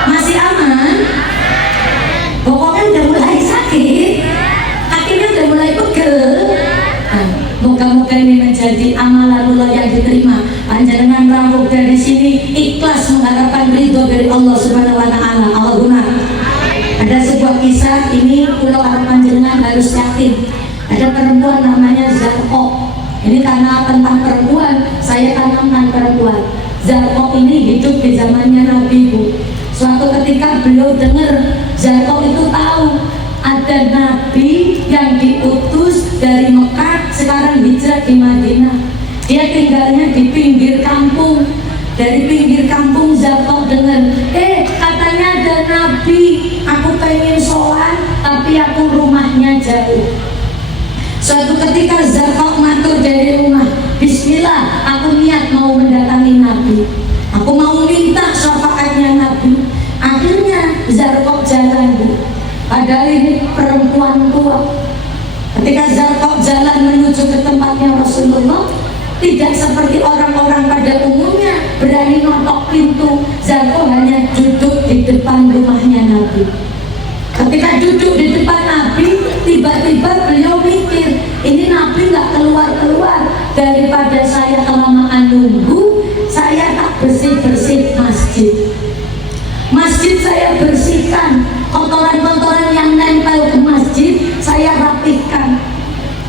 masih aman? Pokoknya udah mulai sakit, kakinya udah mulai pegel. Moga-moga ini menjadi amalan Allah yang diterima. Panjenengan rampung dari sini ikhlas mengharapkan ridho dari Allah Subhanahu Wa Taala. Allahumma. Ada sebuah kisah ini, pulau harap panjenengan harus yakin. Ada perempuan namanya Zarqo. Ini karena tentang perempuan, saya tanamkan perempuan. Zarqo ini hidup di zamannya Nabi bu. Suatu ketika beliau dengar, Zarqo itu tahu ada Nabi yang diutus dari Mekah, sekarang hijrah di Madinah. Dia tinggalnya di pinggir kampung. Dari pinggir kampung Zarqo dengar, katanya ada Nabi, aku pengen sholat tapi aku rumahnya jauh. Suatu ketika Zarqo matur dari rumah, Bismillah, aku niat mau mendatangi Nabi, aku mau minta syafaatnya Nabi. Akhirnya Zarqo jalan. Padahal ini perempuan tidak seperti orang-orang pada umumnya berani notok pintu. Zarko hanya duduk di depan rumahnya Nabi. Ketika duduk di depan Nabi, tiba-tiba beliau mikir, ini Nabi nggak keluar-keluar, daripada saya kelamaan nunggu, saya tak bersih-bersih masjid. Masjid saya bersihkan, kotoran-kotoran yang nempel ke masjid saya rapihkan.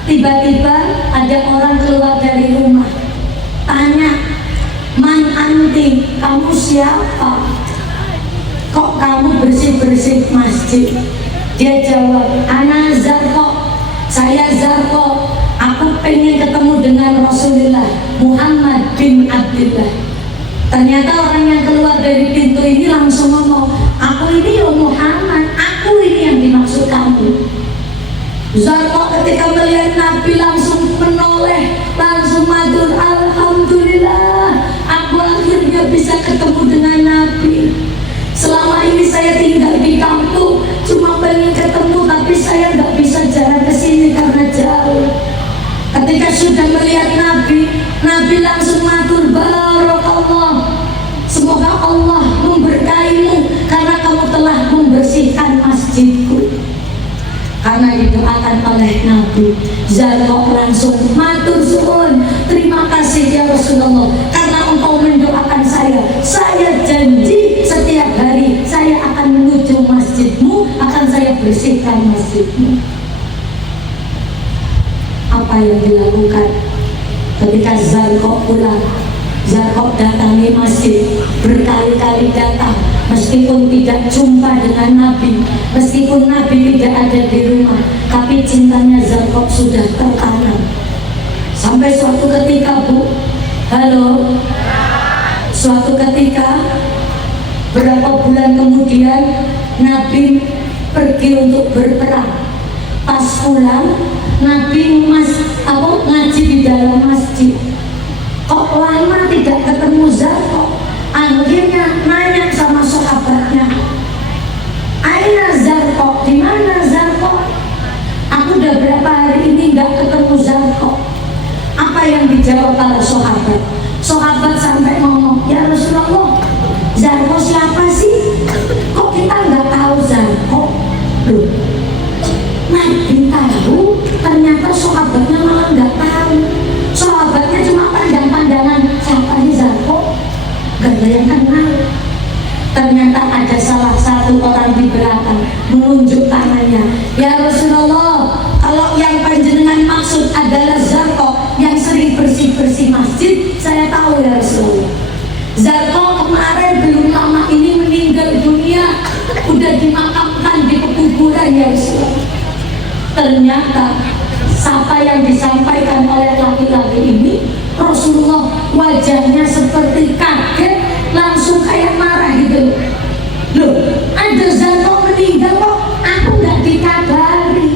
Tiba-tiba ada orang keluar dari rumah, tanya, "Man anti, kamu siapa? Kok kamu bersih-bersih masjid?" Dia jawab, "Ana Zarko, saya Zarko, aku pengen ketemu dengan Rasulullah Muhammad bin Abdullah." Ternyata orang yang keluar dari pintu ini langsung ngomong, "Aku ini ya Muhammad, aku ini yang dimaksud kamu." Zarko ketika melihat Nabi langsung menoleh, langsung matur, "Alhamdulillah, aku akhirnya bisa ketemu dengan Nabi. Selama ini saya tinggal di kampung, cuma pengen ketemu, tapi saya nggak bisa jalan ke sini karena jauh." Ketika sudah melihat Nabi, Nabi langsung matur, "Barakallah, semoga Allah memberkahimu karena kamu telah membersihkan masjidku." Karena didoakan oleh Nabi, Zarko langsung matur suwun, "Terima kasih ya Rasulullah, karena engkau mendoakan saya janji setiap hari saya akan menuju masjidmu, akan saya bersihkan masjidmu." Apa yang dilakukan ketika Zarko pulang? Zarko datangi masjid, berkali-kali datang, meskipun tidak jumpa dengan Nabi, meskipun Nabi tidak ada di rumah, tapi cintanya Zarko sudah tertanam. Sampai suatu ketika, Bu, halo, suatu ketika berapa bulan kemudian Nabi pergi untuk berperang. Pas pulang, Nabi ngaji di dalam masjid. Kok lama tidak ketemu Zarko? Akhirnya nanya sama sahabatnya, "Aina Zarko? Di mana Zarko? Aku udah berapa hari ini nggak ketemu Zarko." Apa yang dijawab para sahabat? Sahabat sampai ngomong, "Ya Rasulullah, Zarko siapa sih? Kok kita nggak tahu Zarko?" Loh, Nabi tahu, ternyata sahabatnya malah nggak tahu. Sahabatnya cuma pandang-pandangan, "Siapa sih Zarko?" Gak ada yang kenal. Ternyata ada salah satu orang di belakang menunjuk tangannya, "Ya Rasulullah, kalau yang panjenengan maksud adalah Zarko yang sering bersih-bersih masjid, saya tahu ya Rasulullah. Zarko kemarin belum lama ini meninggal dunia, udah dimakamkan di pekuburan ya Rasulullah." Ternyata siapa yang disampaikan oleh laki-laki ini, Rasulullah wajahnya seperti kaget, langsung kayak marah gitu. "Loh, ada Zarko meninggal kok aku nggak dikabari."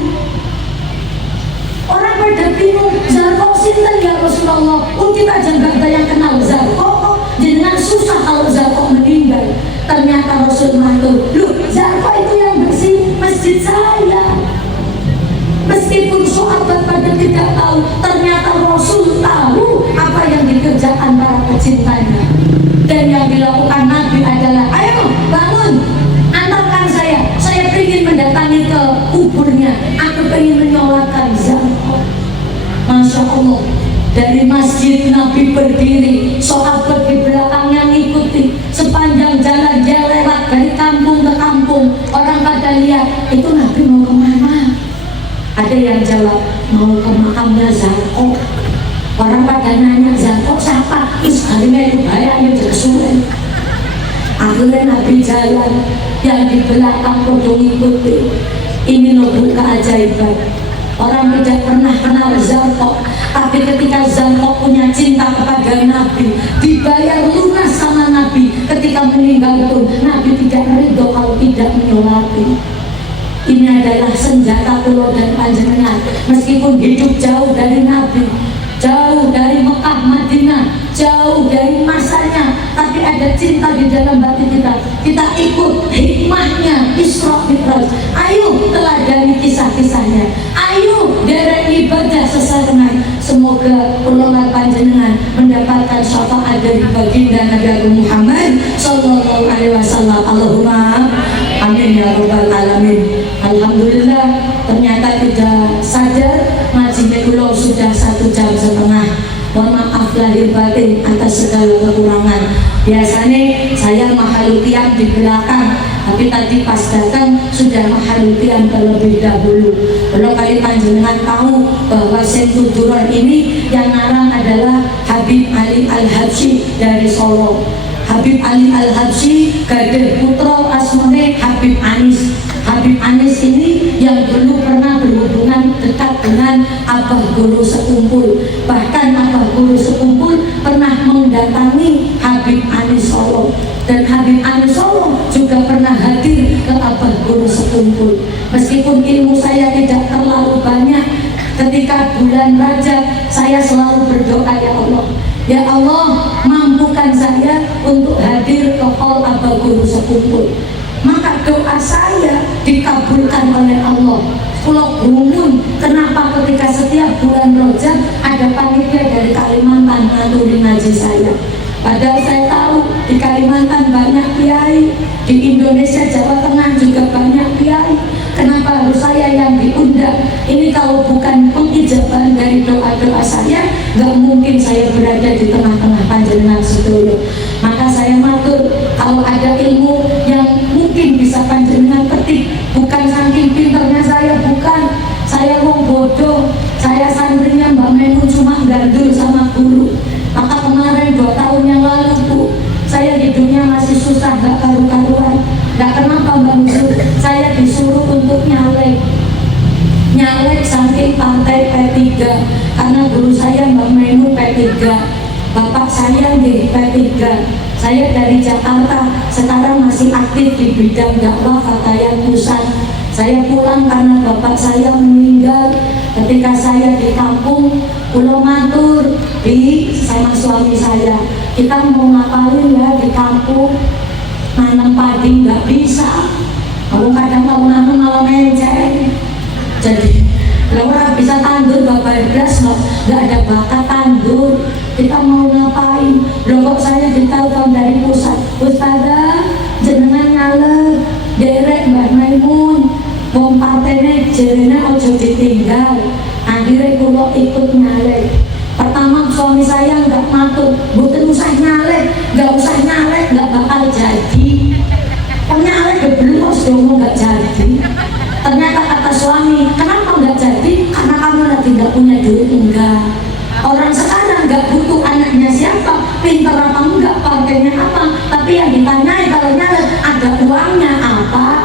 Orang pada bingung, "Zarko sinten ya Rasulullah? Kita aja nggak ada yang kenal Zarko kok, jenengan susah kalau Zarko meninggal." Ternyata Rasul matur, "Loh, Zarko itu yang bersih masjid saya." Meskipun sahabat pada tidak tahu, ternyata Rasul tahu apa yang dikerjakan para pecintanya. Dan yang dilakukan Nabi adalah, "Ayo bangun, antarkan saya ingin mendatangi ke kuburnya, aku ingin menyolatkan Zarko." Masya Allah, dari masjid Nabi berdiri, sahabat di belakangnya ngikuti. Sepanjang jalan dia lewat dari kampung ke kampung, orang pada lihat, "Itu Nabi mau kemana?" Ada yang jawab, "Mau ke makamnya Zarko." Orang pada nanya, "Zarko siapa?" Sekalinya itu bayangin kesulitan. Akhirnya Nabi jalan, yang di belakang kodong ikuti. Ini loh keajaiban. Orang tidak pernah kenal Zarko, tapi ketika Zarko punya cinta kepada Nabi, dibayar lunas sama Nabi. Ketika meninggal pun Nabi tidak ridho kalau tidak menyolati. Ini adalah senjata kula dan panjenengan. Meskipun hidup jauh dari Nabi, jauh dari Mekah, Madinah, jauh dari masanya, tapi ada cinta di dalam hati kita. Kita ikut hikmahnya Isra Mi'raj. Ayo teladani kisah-kisahnya. Ayo derek ibadah sesarengan. Semoga kula panjenengan mendapatkan syafaat dari baginda Nabi Agung Muhammad sallallahu alaihi wasallam. Allahumma amin ya rabbal alamin. Alhamdulillah, ternyata tidak sadar ngaji kula sudah 1,5 jam. Mohon maaf lahir batin atas segala kekurangan. Biasanya saya mahalutian di belakang, tapi tadi pas datang sudah mahalutian terlebih dahulu. Kalau kali panjenengan tahu bahwa Sentuduron ini yang ngarang adalah Habib Ali Al-Habsyi dari Solo. Habib Ali Al-Habsyi gadah putra asmane Habib Anis. Habib Anis ini yang dulu pernah berhubungan dekat dengan Abah Guru Sekumpul. Bahkan Abah Guru Sekumpul pernah mendatangi Habib Anis Solo, dan Habib Anis Solo juga pernah hadir ke Abah Guru Sekumpul. Meskipun ilmu saya tidak terlalu banyak, ketika bulan Rajab saya selalu berdoa, ya Allah, ya Allah, mampukan saya untuk hadir ke hall Abah Guru Sekumpul. Maka doa saya dikabulkan oleh Allah. Pulau Gumun, kenapa ketika setiap bulan Rajab ada panitia dari Kalimantan ngaturi ngaji saya? Padahal saya tahu di Kalimantan banyak kiai, di Indonesia Jawa Tengah juga banyak kiai. Kenapa harus saya yang diundang? Ini kalau bukan pengijaban dari doa-doa saya, nggak mungkin saya berada di tengah-tengah panjenengan sedoyo. Maka saya matur, kalau ada ilmu yang mungkin bisa panjenengan petik, bukan saking pinternya saya, bukan. Saya wong bodoh, saya santrinya Mbak Menun cuma gandul sama guru. Maka kemarin 2 tahun yang lalu Bu, saya hidupnya masih susah, gak karu-karuan. Gak kenapa Mbak Nusur, saya disuruh untuk nyalek saking partai P3, karena guru saya Mbak Menun P3, bapak saya di P3. Saya dari Jakarta, sekarang masih aktif di bidang dakwah Fatayat Pusat. Saya pulang karena bapak saya meninggal. Ketika saya di kampung Pulau Matur sama suami saya, kita mau ngapain ya di kampung, nanam padi nggak bisa, kalau kadang mau nanam malah menceng. Jadi orang bisa tandur bapak beras, nggak ada bakat tandur. Kita mau ngapain? Loh kok saya ditelepon dari pusat, Ustazah jenengan nyalek derek Mbak Maimun, wong partene jerene ojo ditinggal. Akhirnya kulo ikut nyalek. Pertama suami saya nggak matur, bukan usah nyalek, nggak bakal jadi. Nyalek belum dong nggak jadi. Ternyata kata suami, kenapa nggak jadi? Karena kamu lagi nggak punya duit. Enggak. Orang sekarang nggak butuh anaknya siapa, pinter apa enggak, partainya apa, tapi yang ditanyai kalau nyalek ada uangnya apa?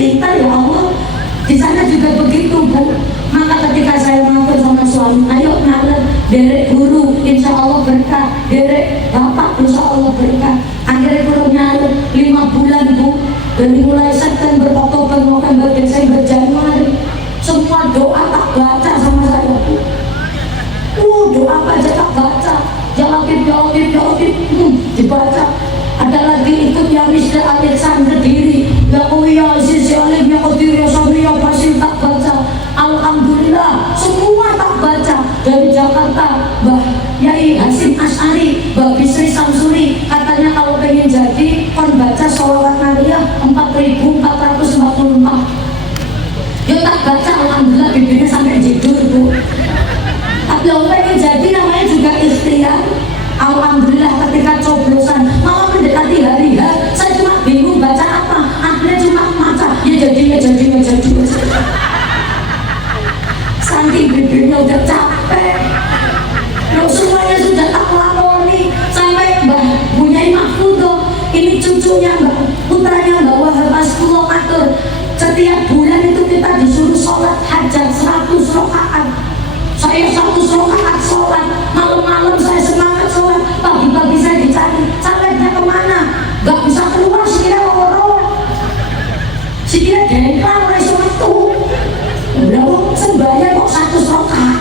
Pintar ya Allah. Di sana juga begitu Bu. Maka ketika saya mampir sama suami, ayo nyalek, derek guru, insya Allah berkah, derek bapak, insya Allah berkah. Akhirnya guru nyalek 5 bulan Bu, dari mulai September, Oktober, November, Desember, Januari, semua doa tak baca sama saya Bu. Doa apa aja tak baca, jawabin, dibaca. Ada lagi ikut yang Misda Alexander Diri, ya Uya Aziz Alim, ya Qadir, ya Sabri, ya Basim, tak baca. Alhamdulillah semua tak baca. Dari Jakarta Mbah Yai Hasim As'ari, Mbah Bisri Samsuri, katanya kalau pengen jadi kon baca sholawat Nariyah 4444. Ya tak baca, alhamdulillah bibirnya sampai jidur Bu. Tapi kalau pengen jadi namanya juga ikhtiar. Alhamdulillah ketika coblosan malah mendekati hari H, saya cuma bingung baca apa. Akhirnya cuma baca ya jadi. Saking bibirnya udah capek. Loh semuanya sudah tak melakoni. Sampai Mbah Bunyai Mahfudo, ini cucunya Mbak, putranya Mbak Wahab Askulo matur, setiap bulan itu kita disuruh sholat hajat 100 rakaat. Saya 100 rakaat sholat, malam-malam saya semangat sholat, pagi-pagi saya dicari, calegnya kemana? Gak bisa keluar, sikira loro, sikira dengklang, reso metu. Udah sembahyang kok 100 rakaat,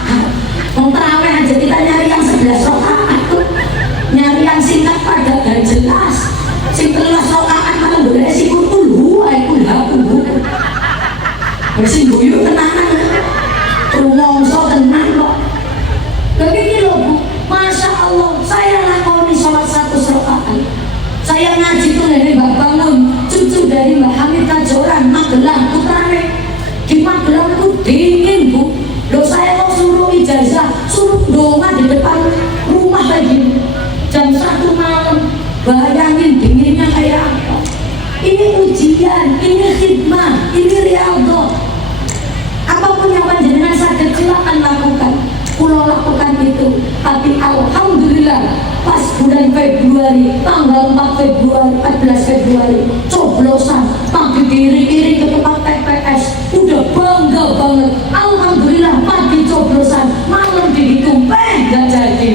mau terawih aja kita nyari yang 11 rakaat tuh, nyari yang singkat padat dan jelas. Sing 13 rakaat malah boleh si kulhu, bersih guyu tenangan, rumongso tenang kok. Tapi ujian, ini khidmah, ini riyadhah. Apapun yang panjenengan sakit silakan lakukan. Pulau lakukan itu. Tapi alhamdulillah pas bulan Februari, tanggal 4 Februari, 14 Februari, coblosan pagi diiring-iring ke tempat TPS, udah bangga banget. Alhamdulillah pagi coblosan, malam dihitung, gak jadi.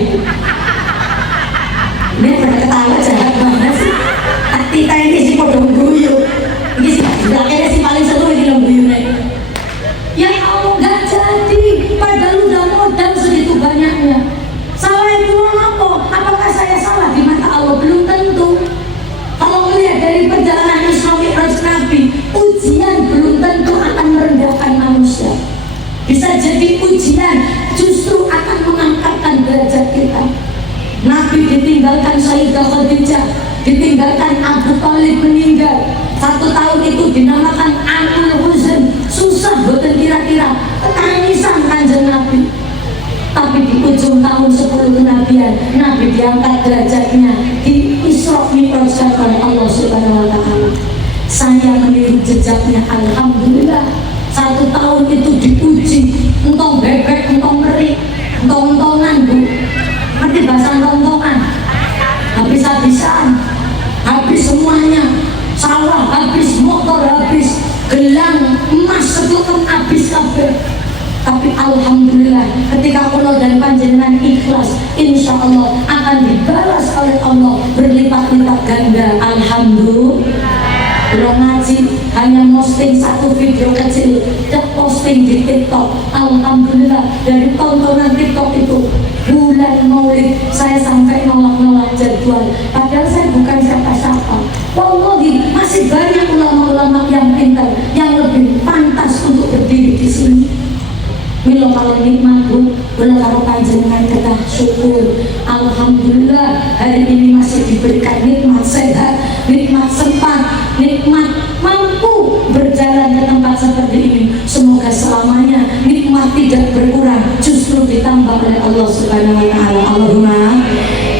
Ini pada ketawa jahat banget sih. Kita ini sih pada guyu. Ini sih, belakangnya sih paling seru ini guyunya. Ya Allah gak jadi, padahal udah modal segitu banyaknya. Salah itu apa? Apakah saya salah di mata Allah? Belum tentu. Kalau melihat dari perjalanan Isra Mi'raj Nabi, ujian belum tentu akan merendahkan manusia. Bisa jadi ujian justru akan mengangkatkan derajat kita. Nabi ditinggalkan Sayyidah Khadijah, ditinggalkan Abu Thalib meninggal. 1 tahun itu dinamakan Amul Huzn, susah betul kira-kira, ketangisan kanjeng Nabi. Tapi di ujung tahun 10 kenabian, Nabi diangkat derajatnya, di Isra Mi'rajkan oleh Allah Subhanahu wa Ta'ala. Saya meniru jejaknya, alhamdulillah. 1 tahun itu diuji, entong bebek, entong meri, entong-entongan bu. Ngerti bahasa entong-entongan? Habis-habisan, habis semuanya. Sawah habis, motor habis, gelang emas sebelum habis kabeh. Tapi alhamdulillah ketika kula dan panjenengan ikhlas, insya Allah akan dibalas oleh Allah berlipat-lipat ganda. Alhamdulillah. Belum ngaji, hanya posting 1 video kecil, tak posting di TikTok. Alhamdulillah dari tontonan TikTok itu bulan Maulid saya sampai nolak-nolak jadwal. Padahal saya bukan siapa-siapa. Wallahi masih banyak ulama-ulama yang pintar yang lebih pantas untuk berdiri di sini. Milo kalau nikmat bu, boleh kalau panjenengan kita syukur. Alhamdulillah hari ini masih diberikan nikmat sehat, nikmat sempat, nikmat mampu berjalan ke tempat seperti ini. Semoga selamanya nikmat tidak berkurang, justru ditambah oleh Allah Subhanahu wa Ta'ala. Allahumma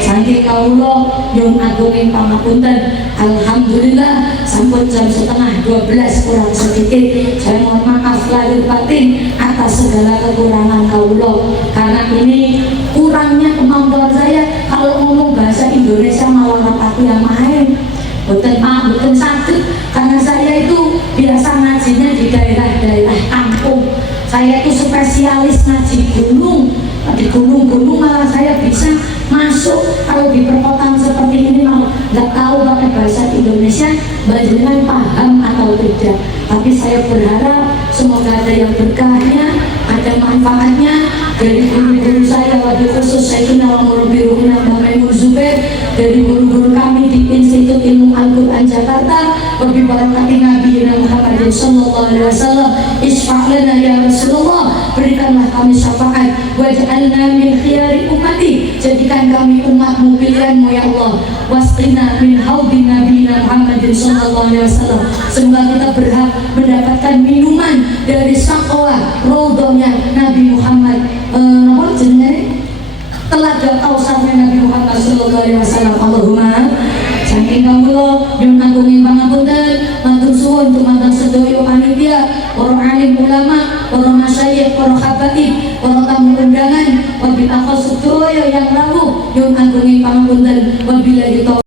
saking kawula nyuwun agunging pangapunten. Alhamdulillah sampun jam 11:30 kurang sedikit. Saya mohon maaf lahir batin atas segala kekurangan kawula, karena ini kurangnya kemampuan saya kalau ngomong bahasa Indonesia malah rapati yang main. Betul pak, betul sakit, karena saya itu biasa ngajinya di daerah-daerah kampung. Saya itu spesialis ngaji gunung. Di gunung-gunung malah saya bisa masuk. Kalau di perkotaan seperti ini malah nggak tahu pakai bahasa Indonesia, panjenengan paham atau tidak. Tapi saya berharap semoga ada yang berkahnya, ada manfaatnya dari guru-guru saya, wabil khusus Sayyidina wa Murabbi Ruhina Mbak Maimun Zubair, dari guru-guru kami di Institut Ilmu Al-Quran Jakarta. Wabi barakati Nabi Muhammad sallallahu alaihi wasallam, isfa'lana ya Rasulullah, berikanlah kami syafaat, waj'alna min khiyari ummati, jadikan kami umatmu pilihanmu ya Allah, wasqina min haudi Nabi Muhammad sallallahu alaihi wasallam. Semoga kita berhak mendapatkan minuman dari sakwa rodonya Nabi Muhammad, apa jenenge, telaga kausarnya Nabi Muhammad sallallahu alaihi wasallam. Allahumma saking kawula nyuwun agunging pangapunten, matur suwun dumateng sedaya panitia, para alim ulama, para masyayikh, para habaib, para tamu undangan, wabil akhos sedaya yang rawuh nyuwun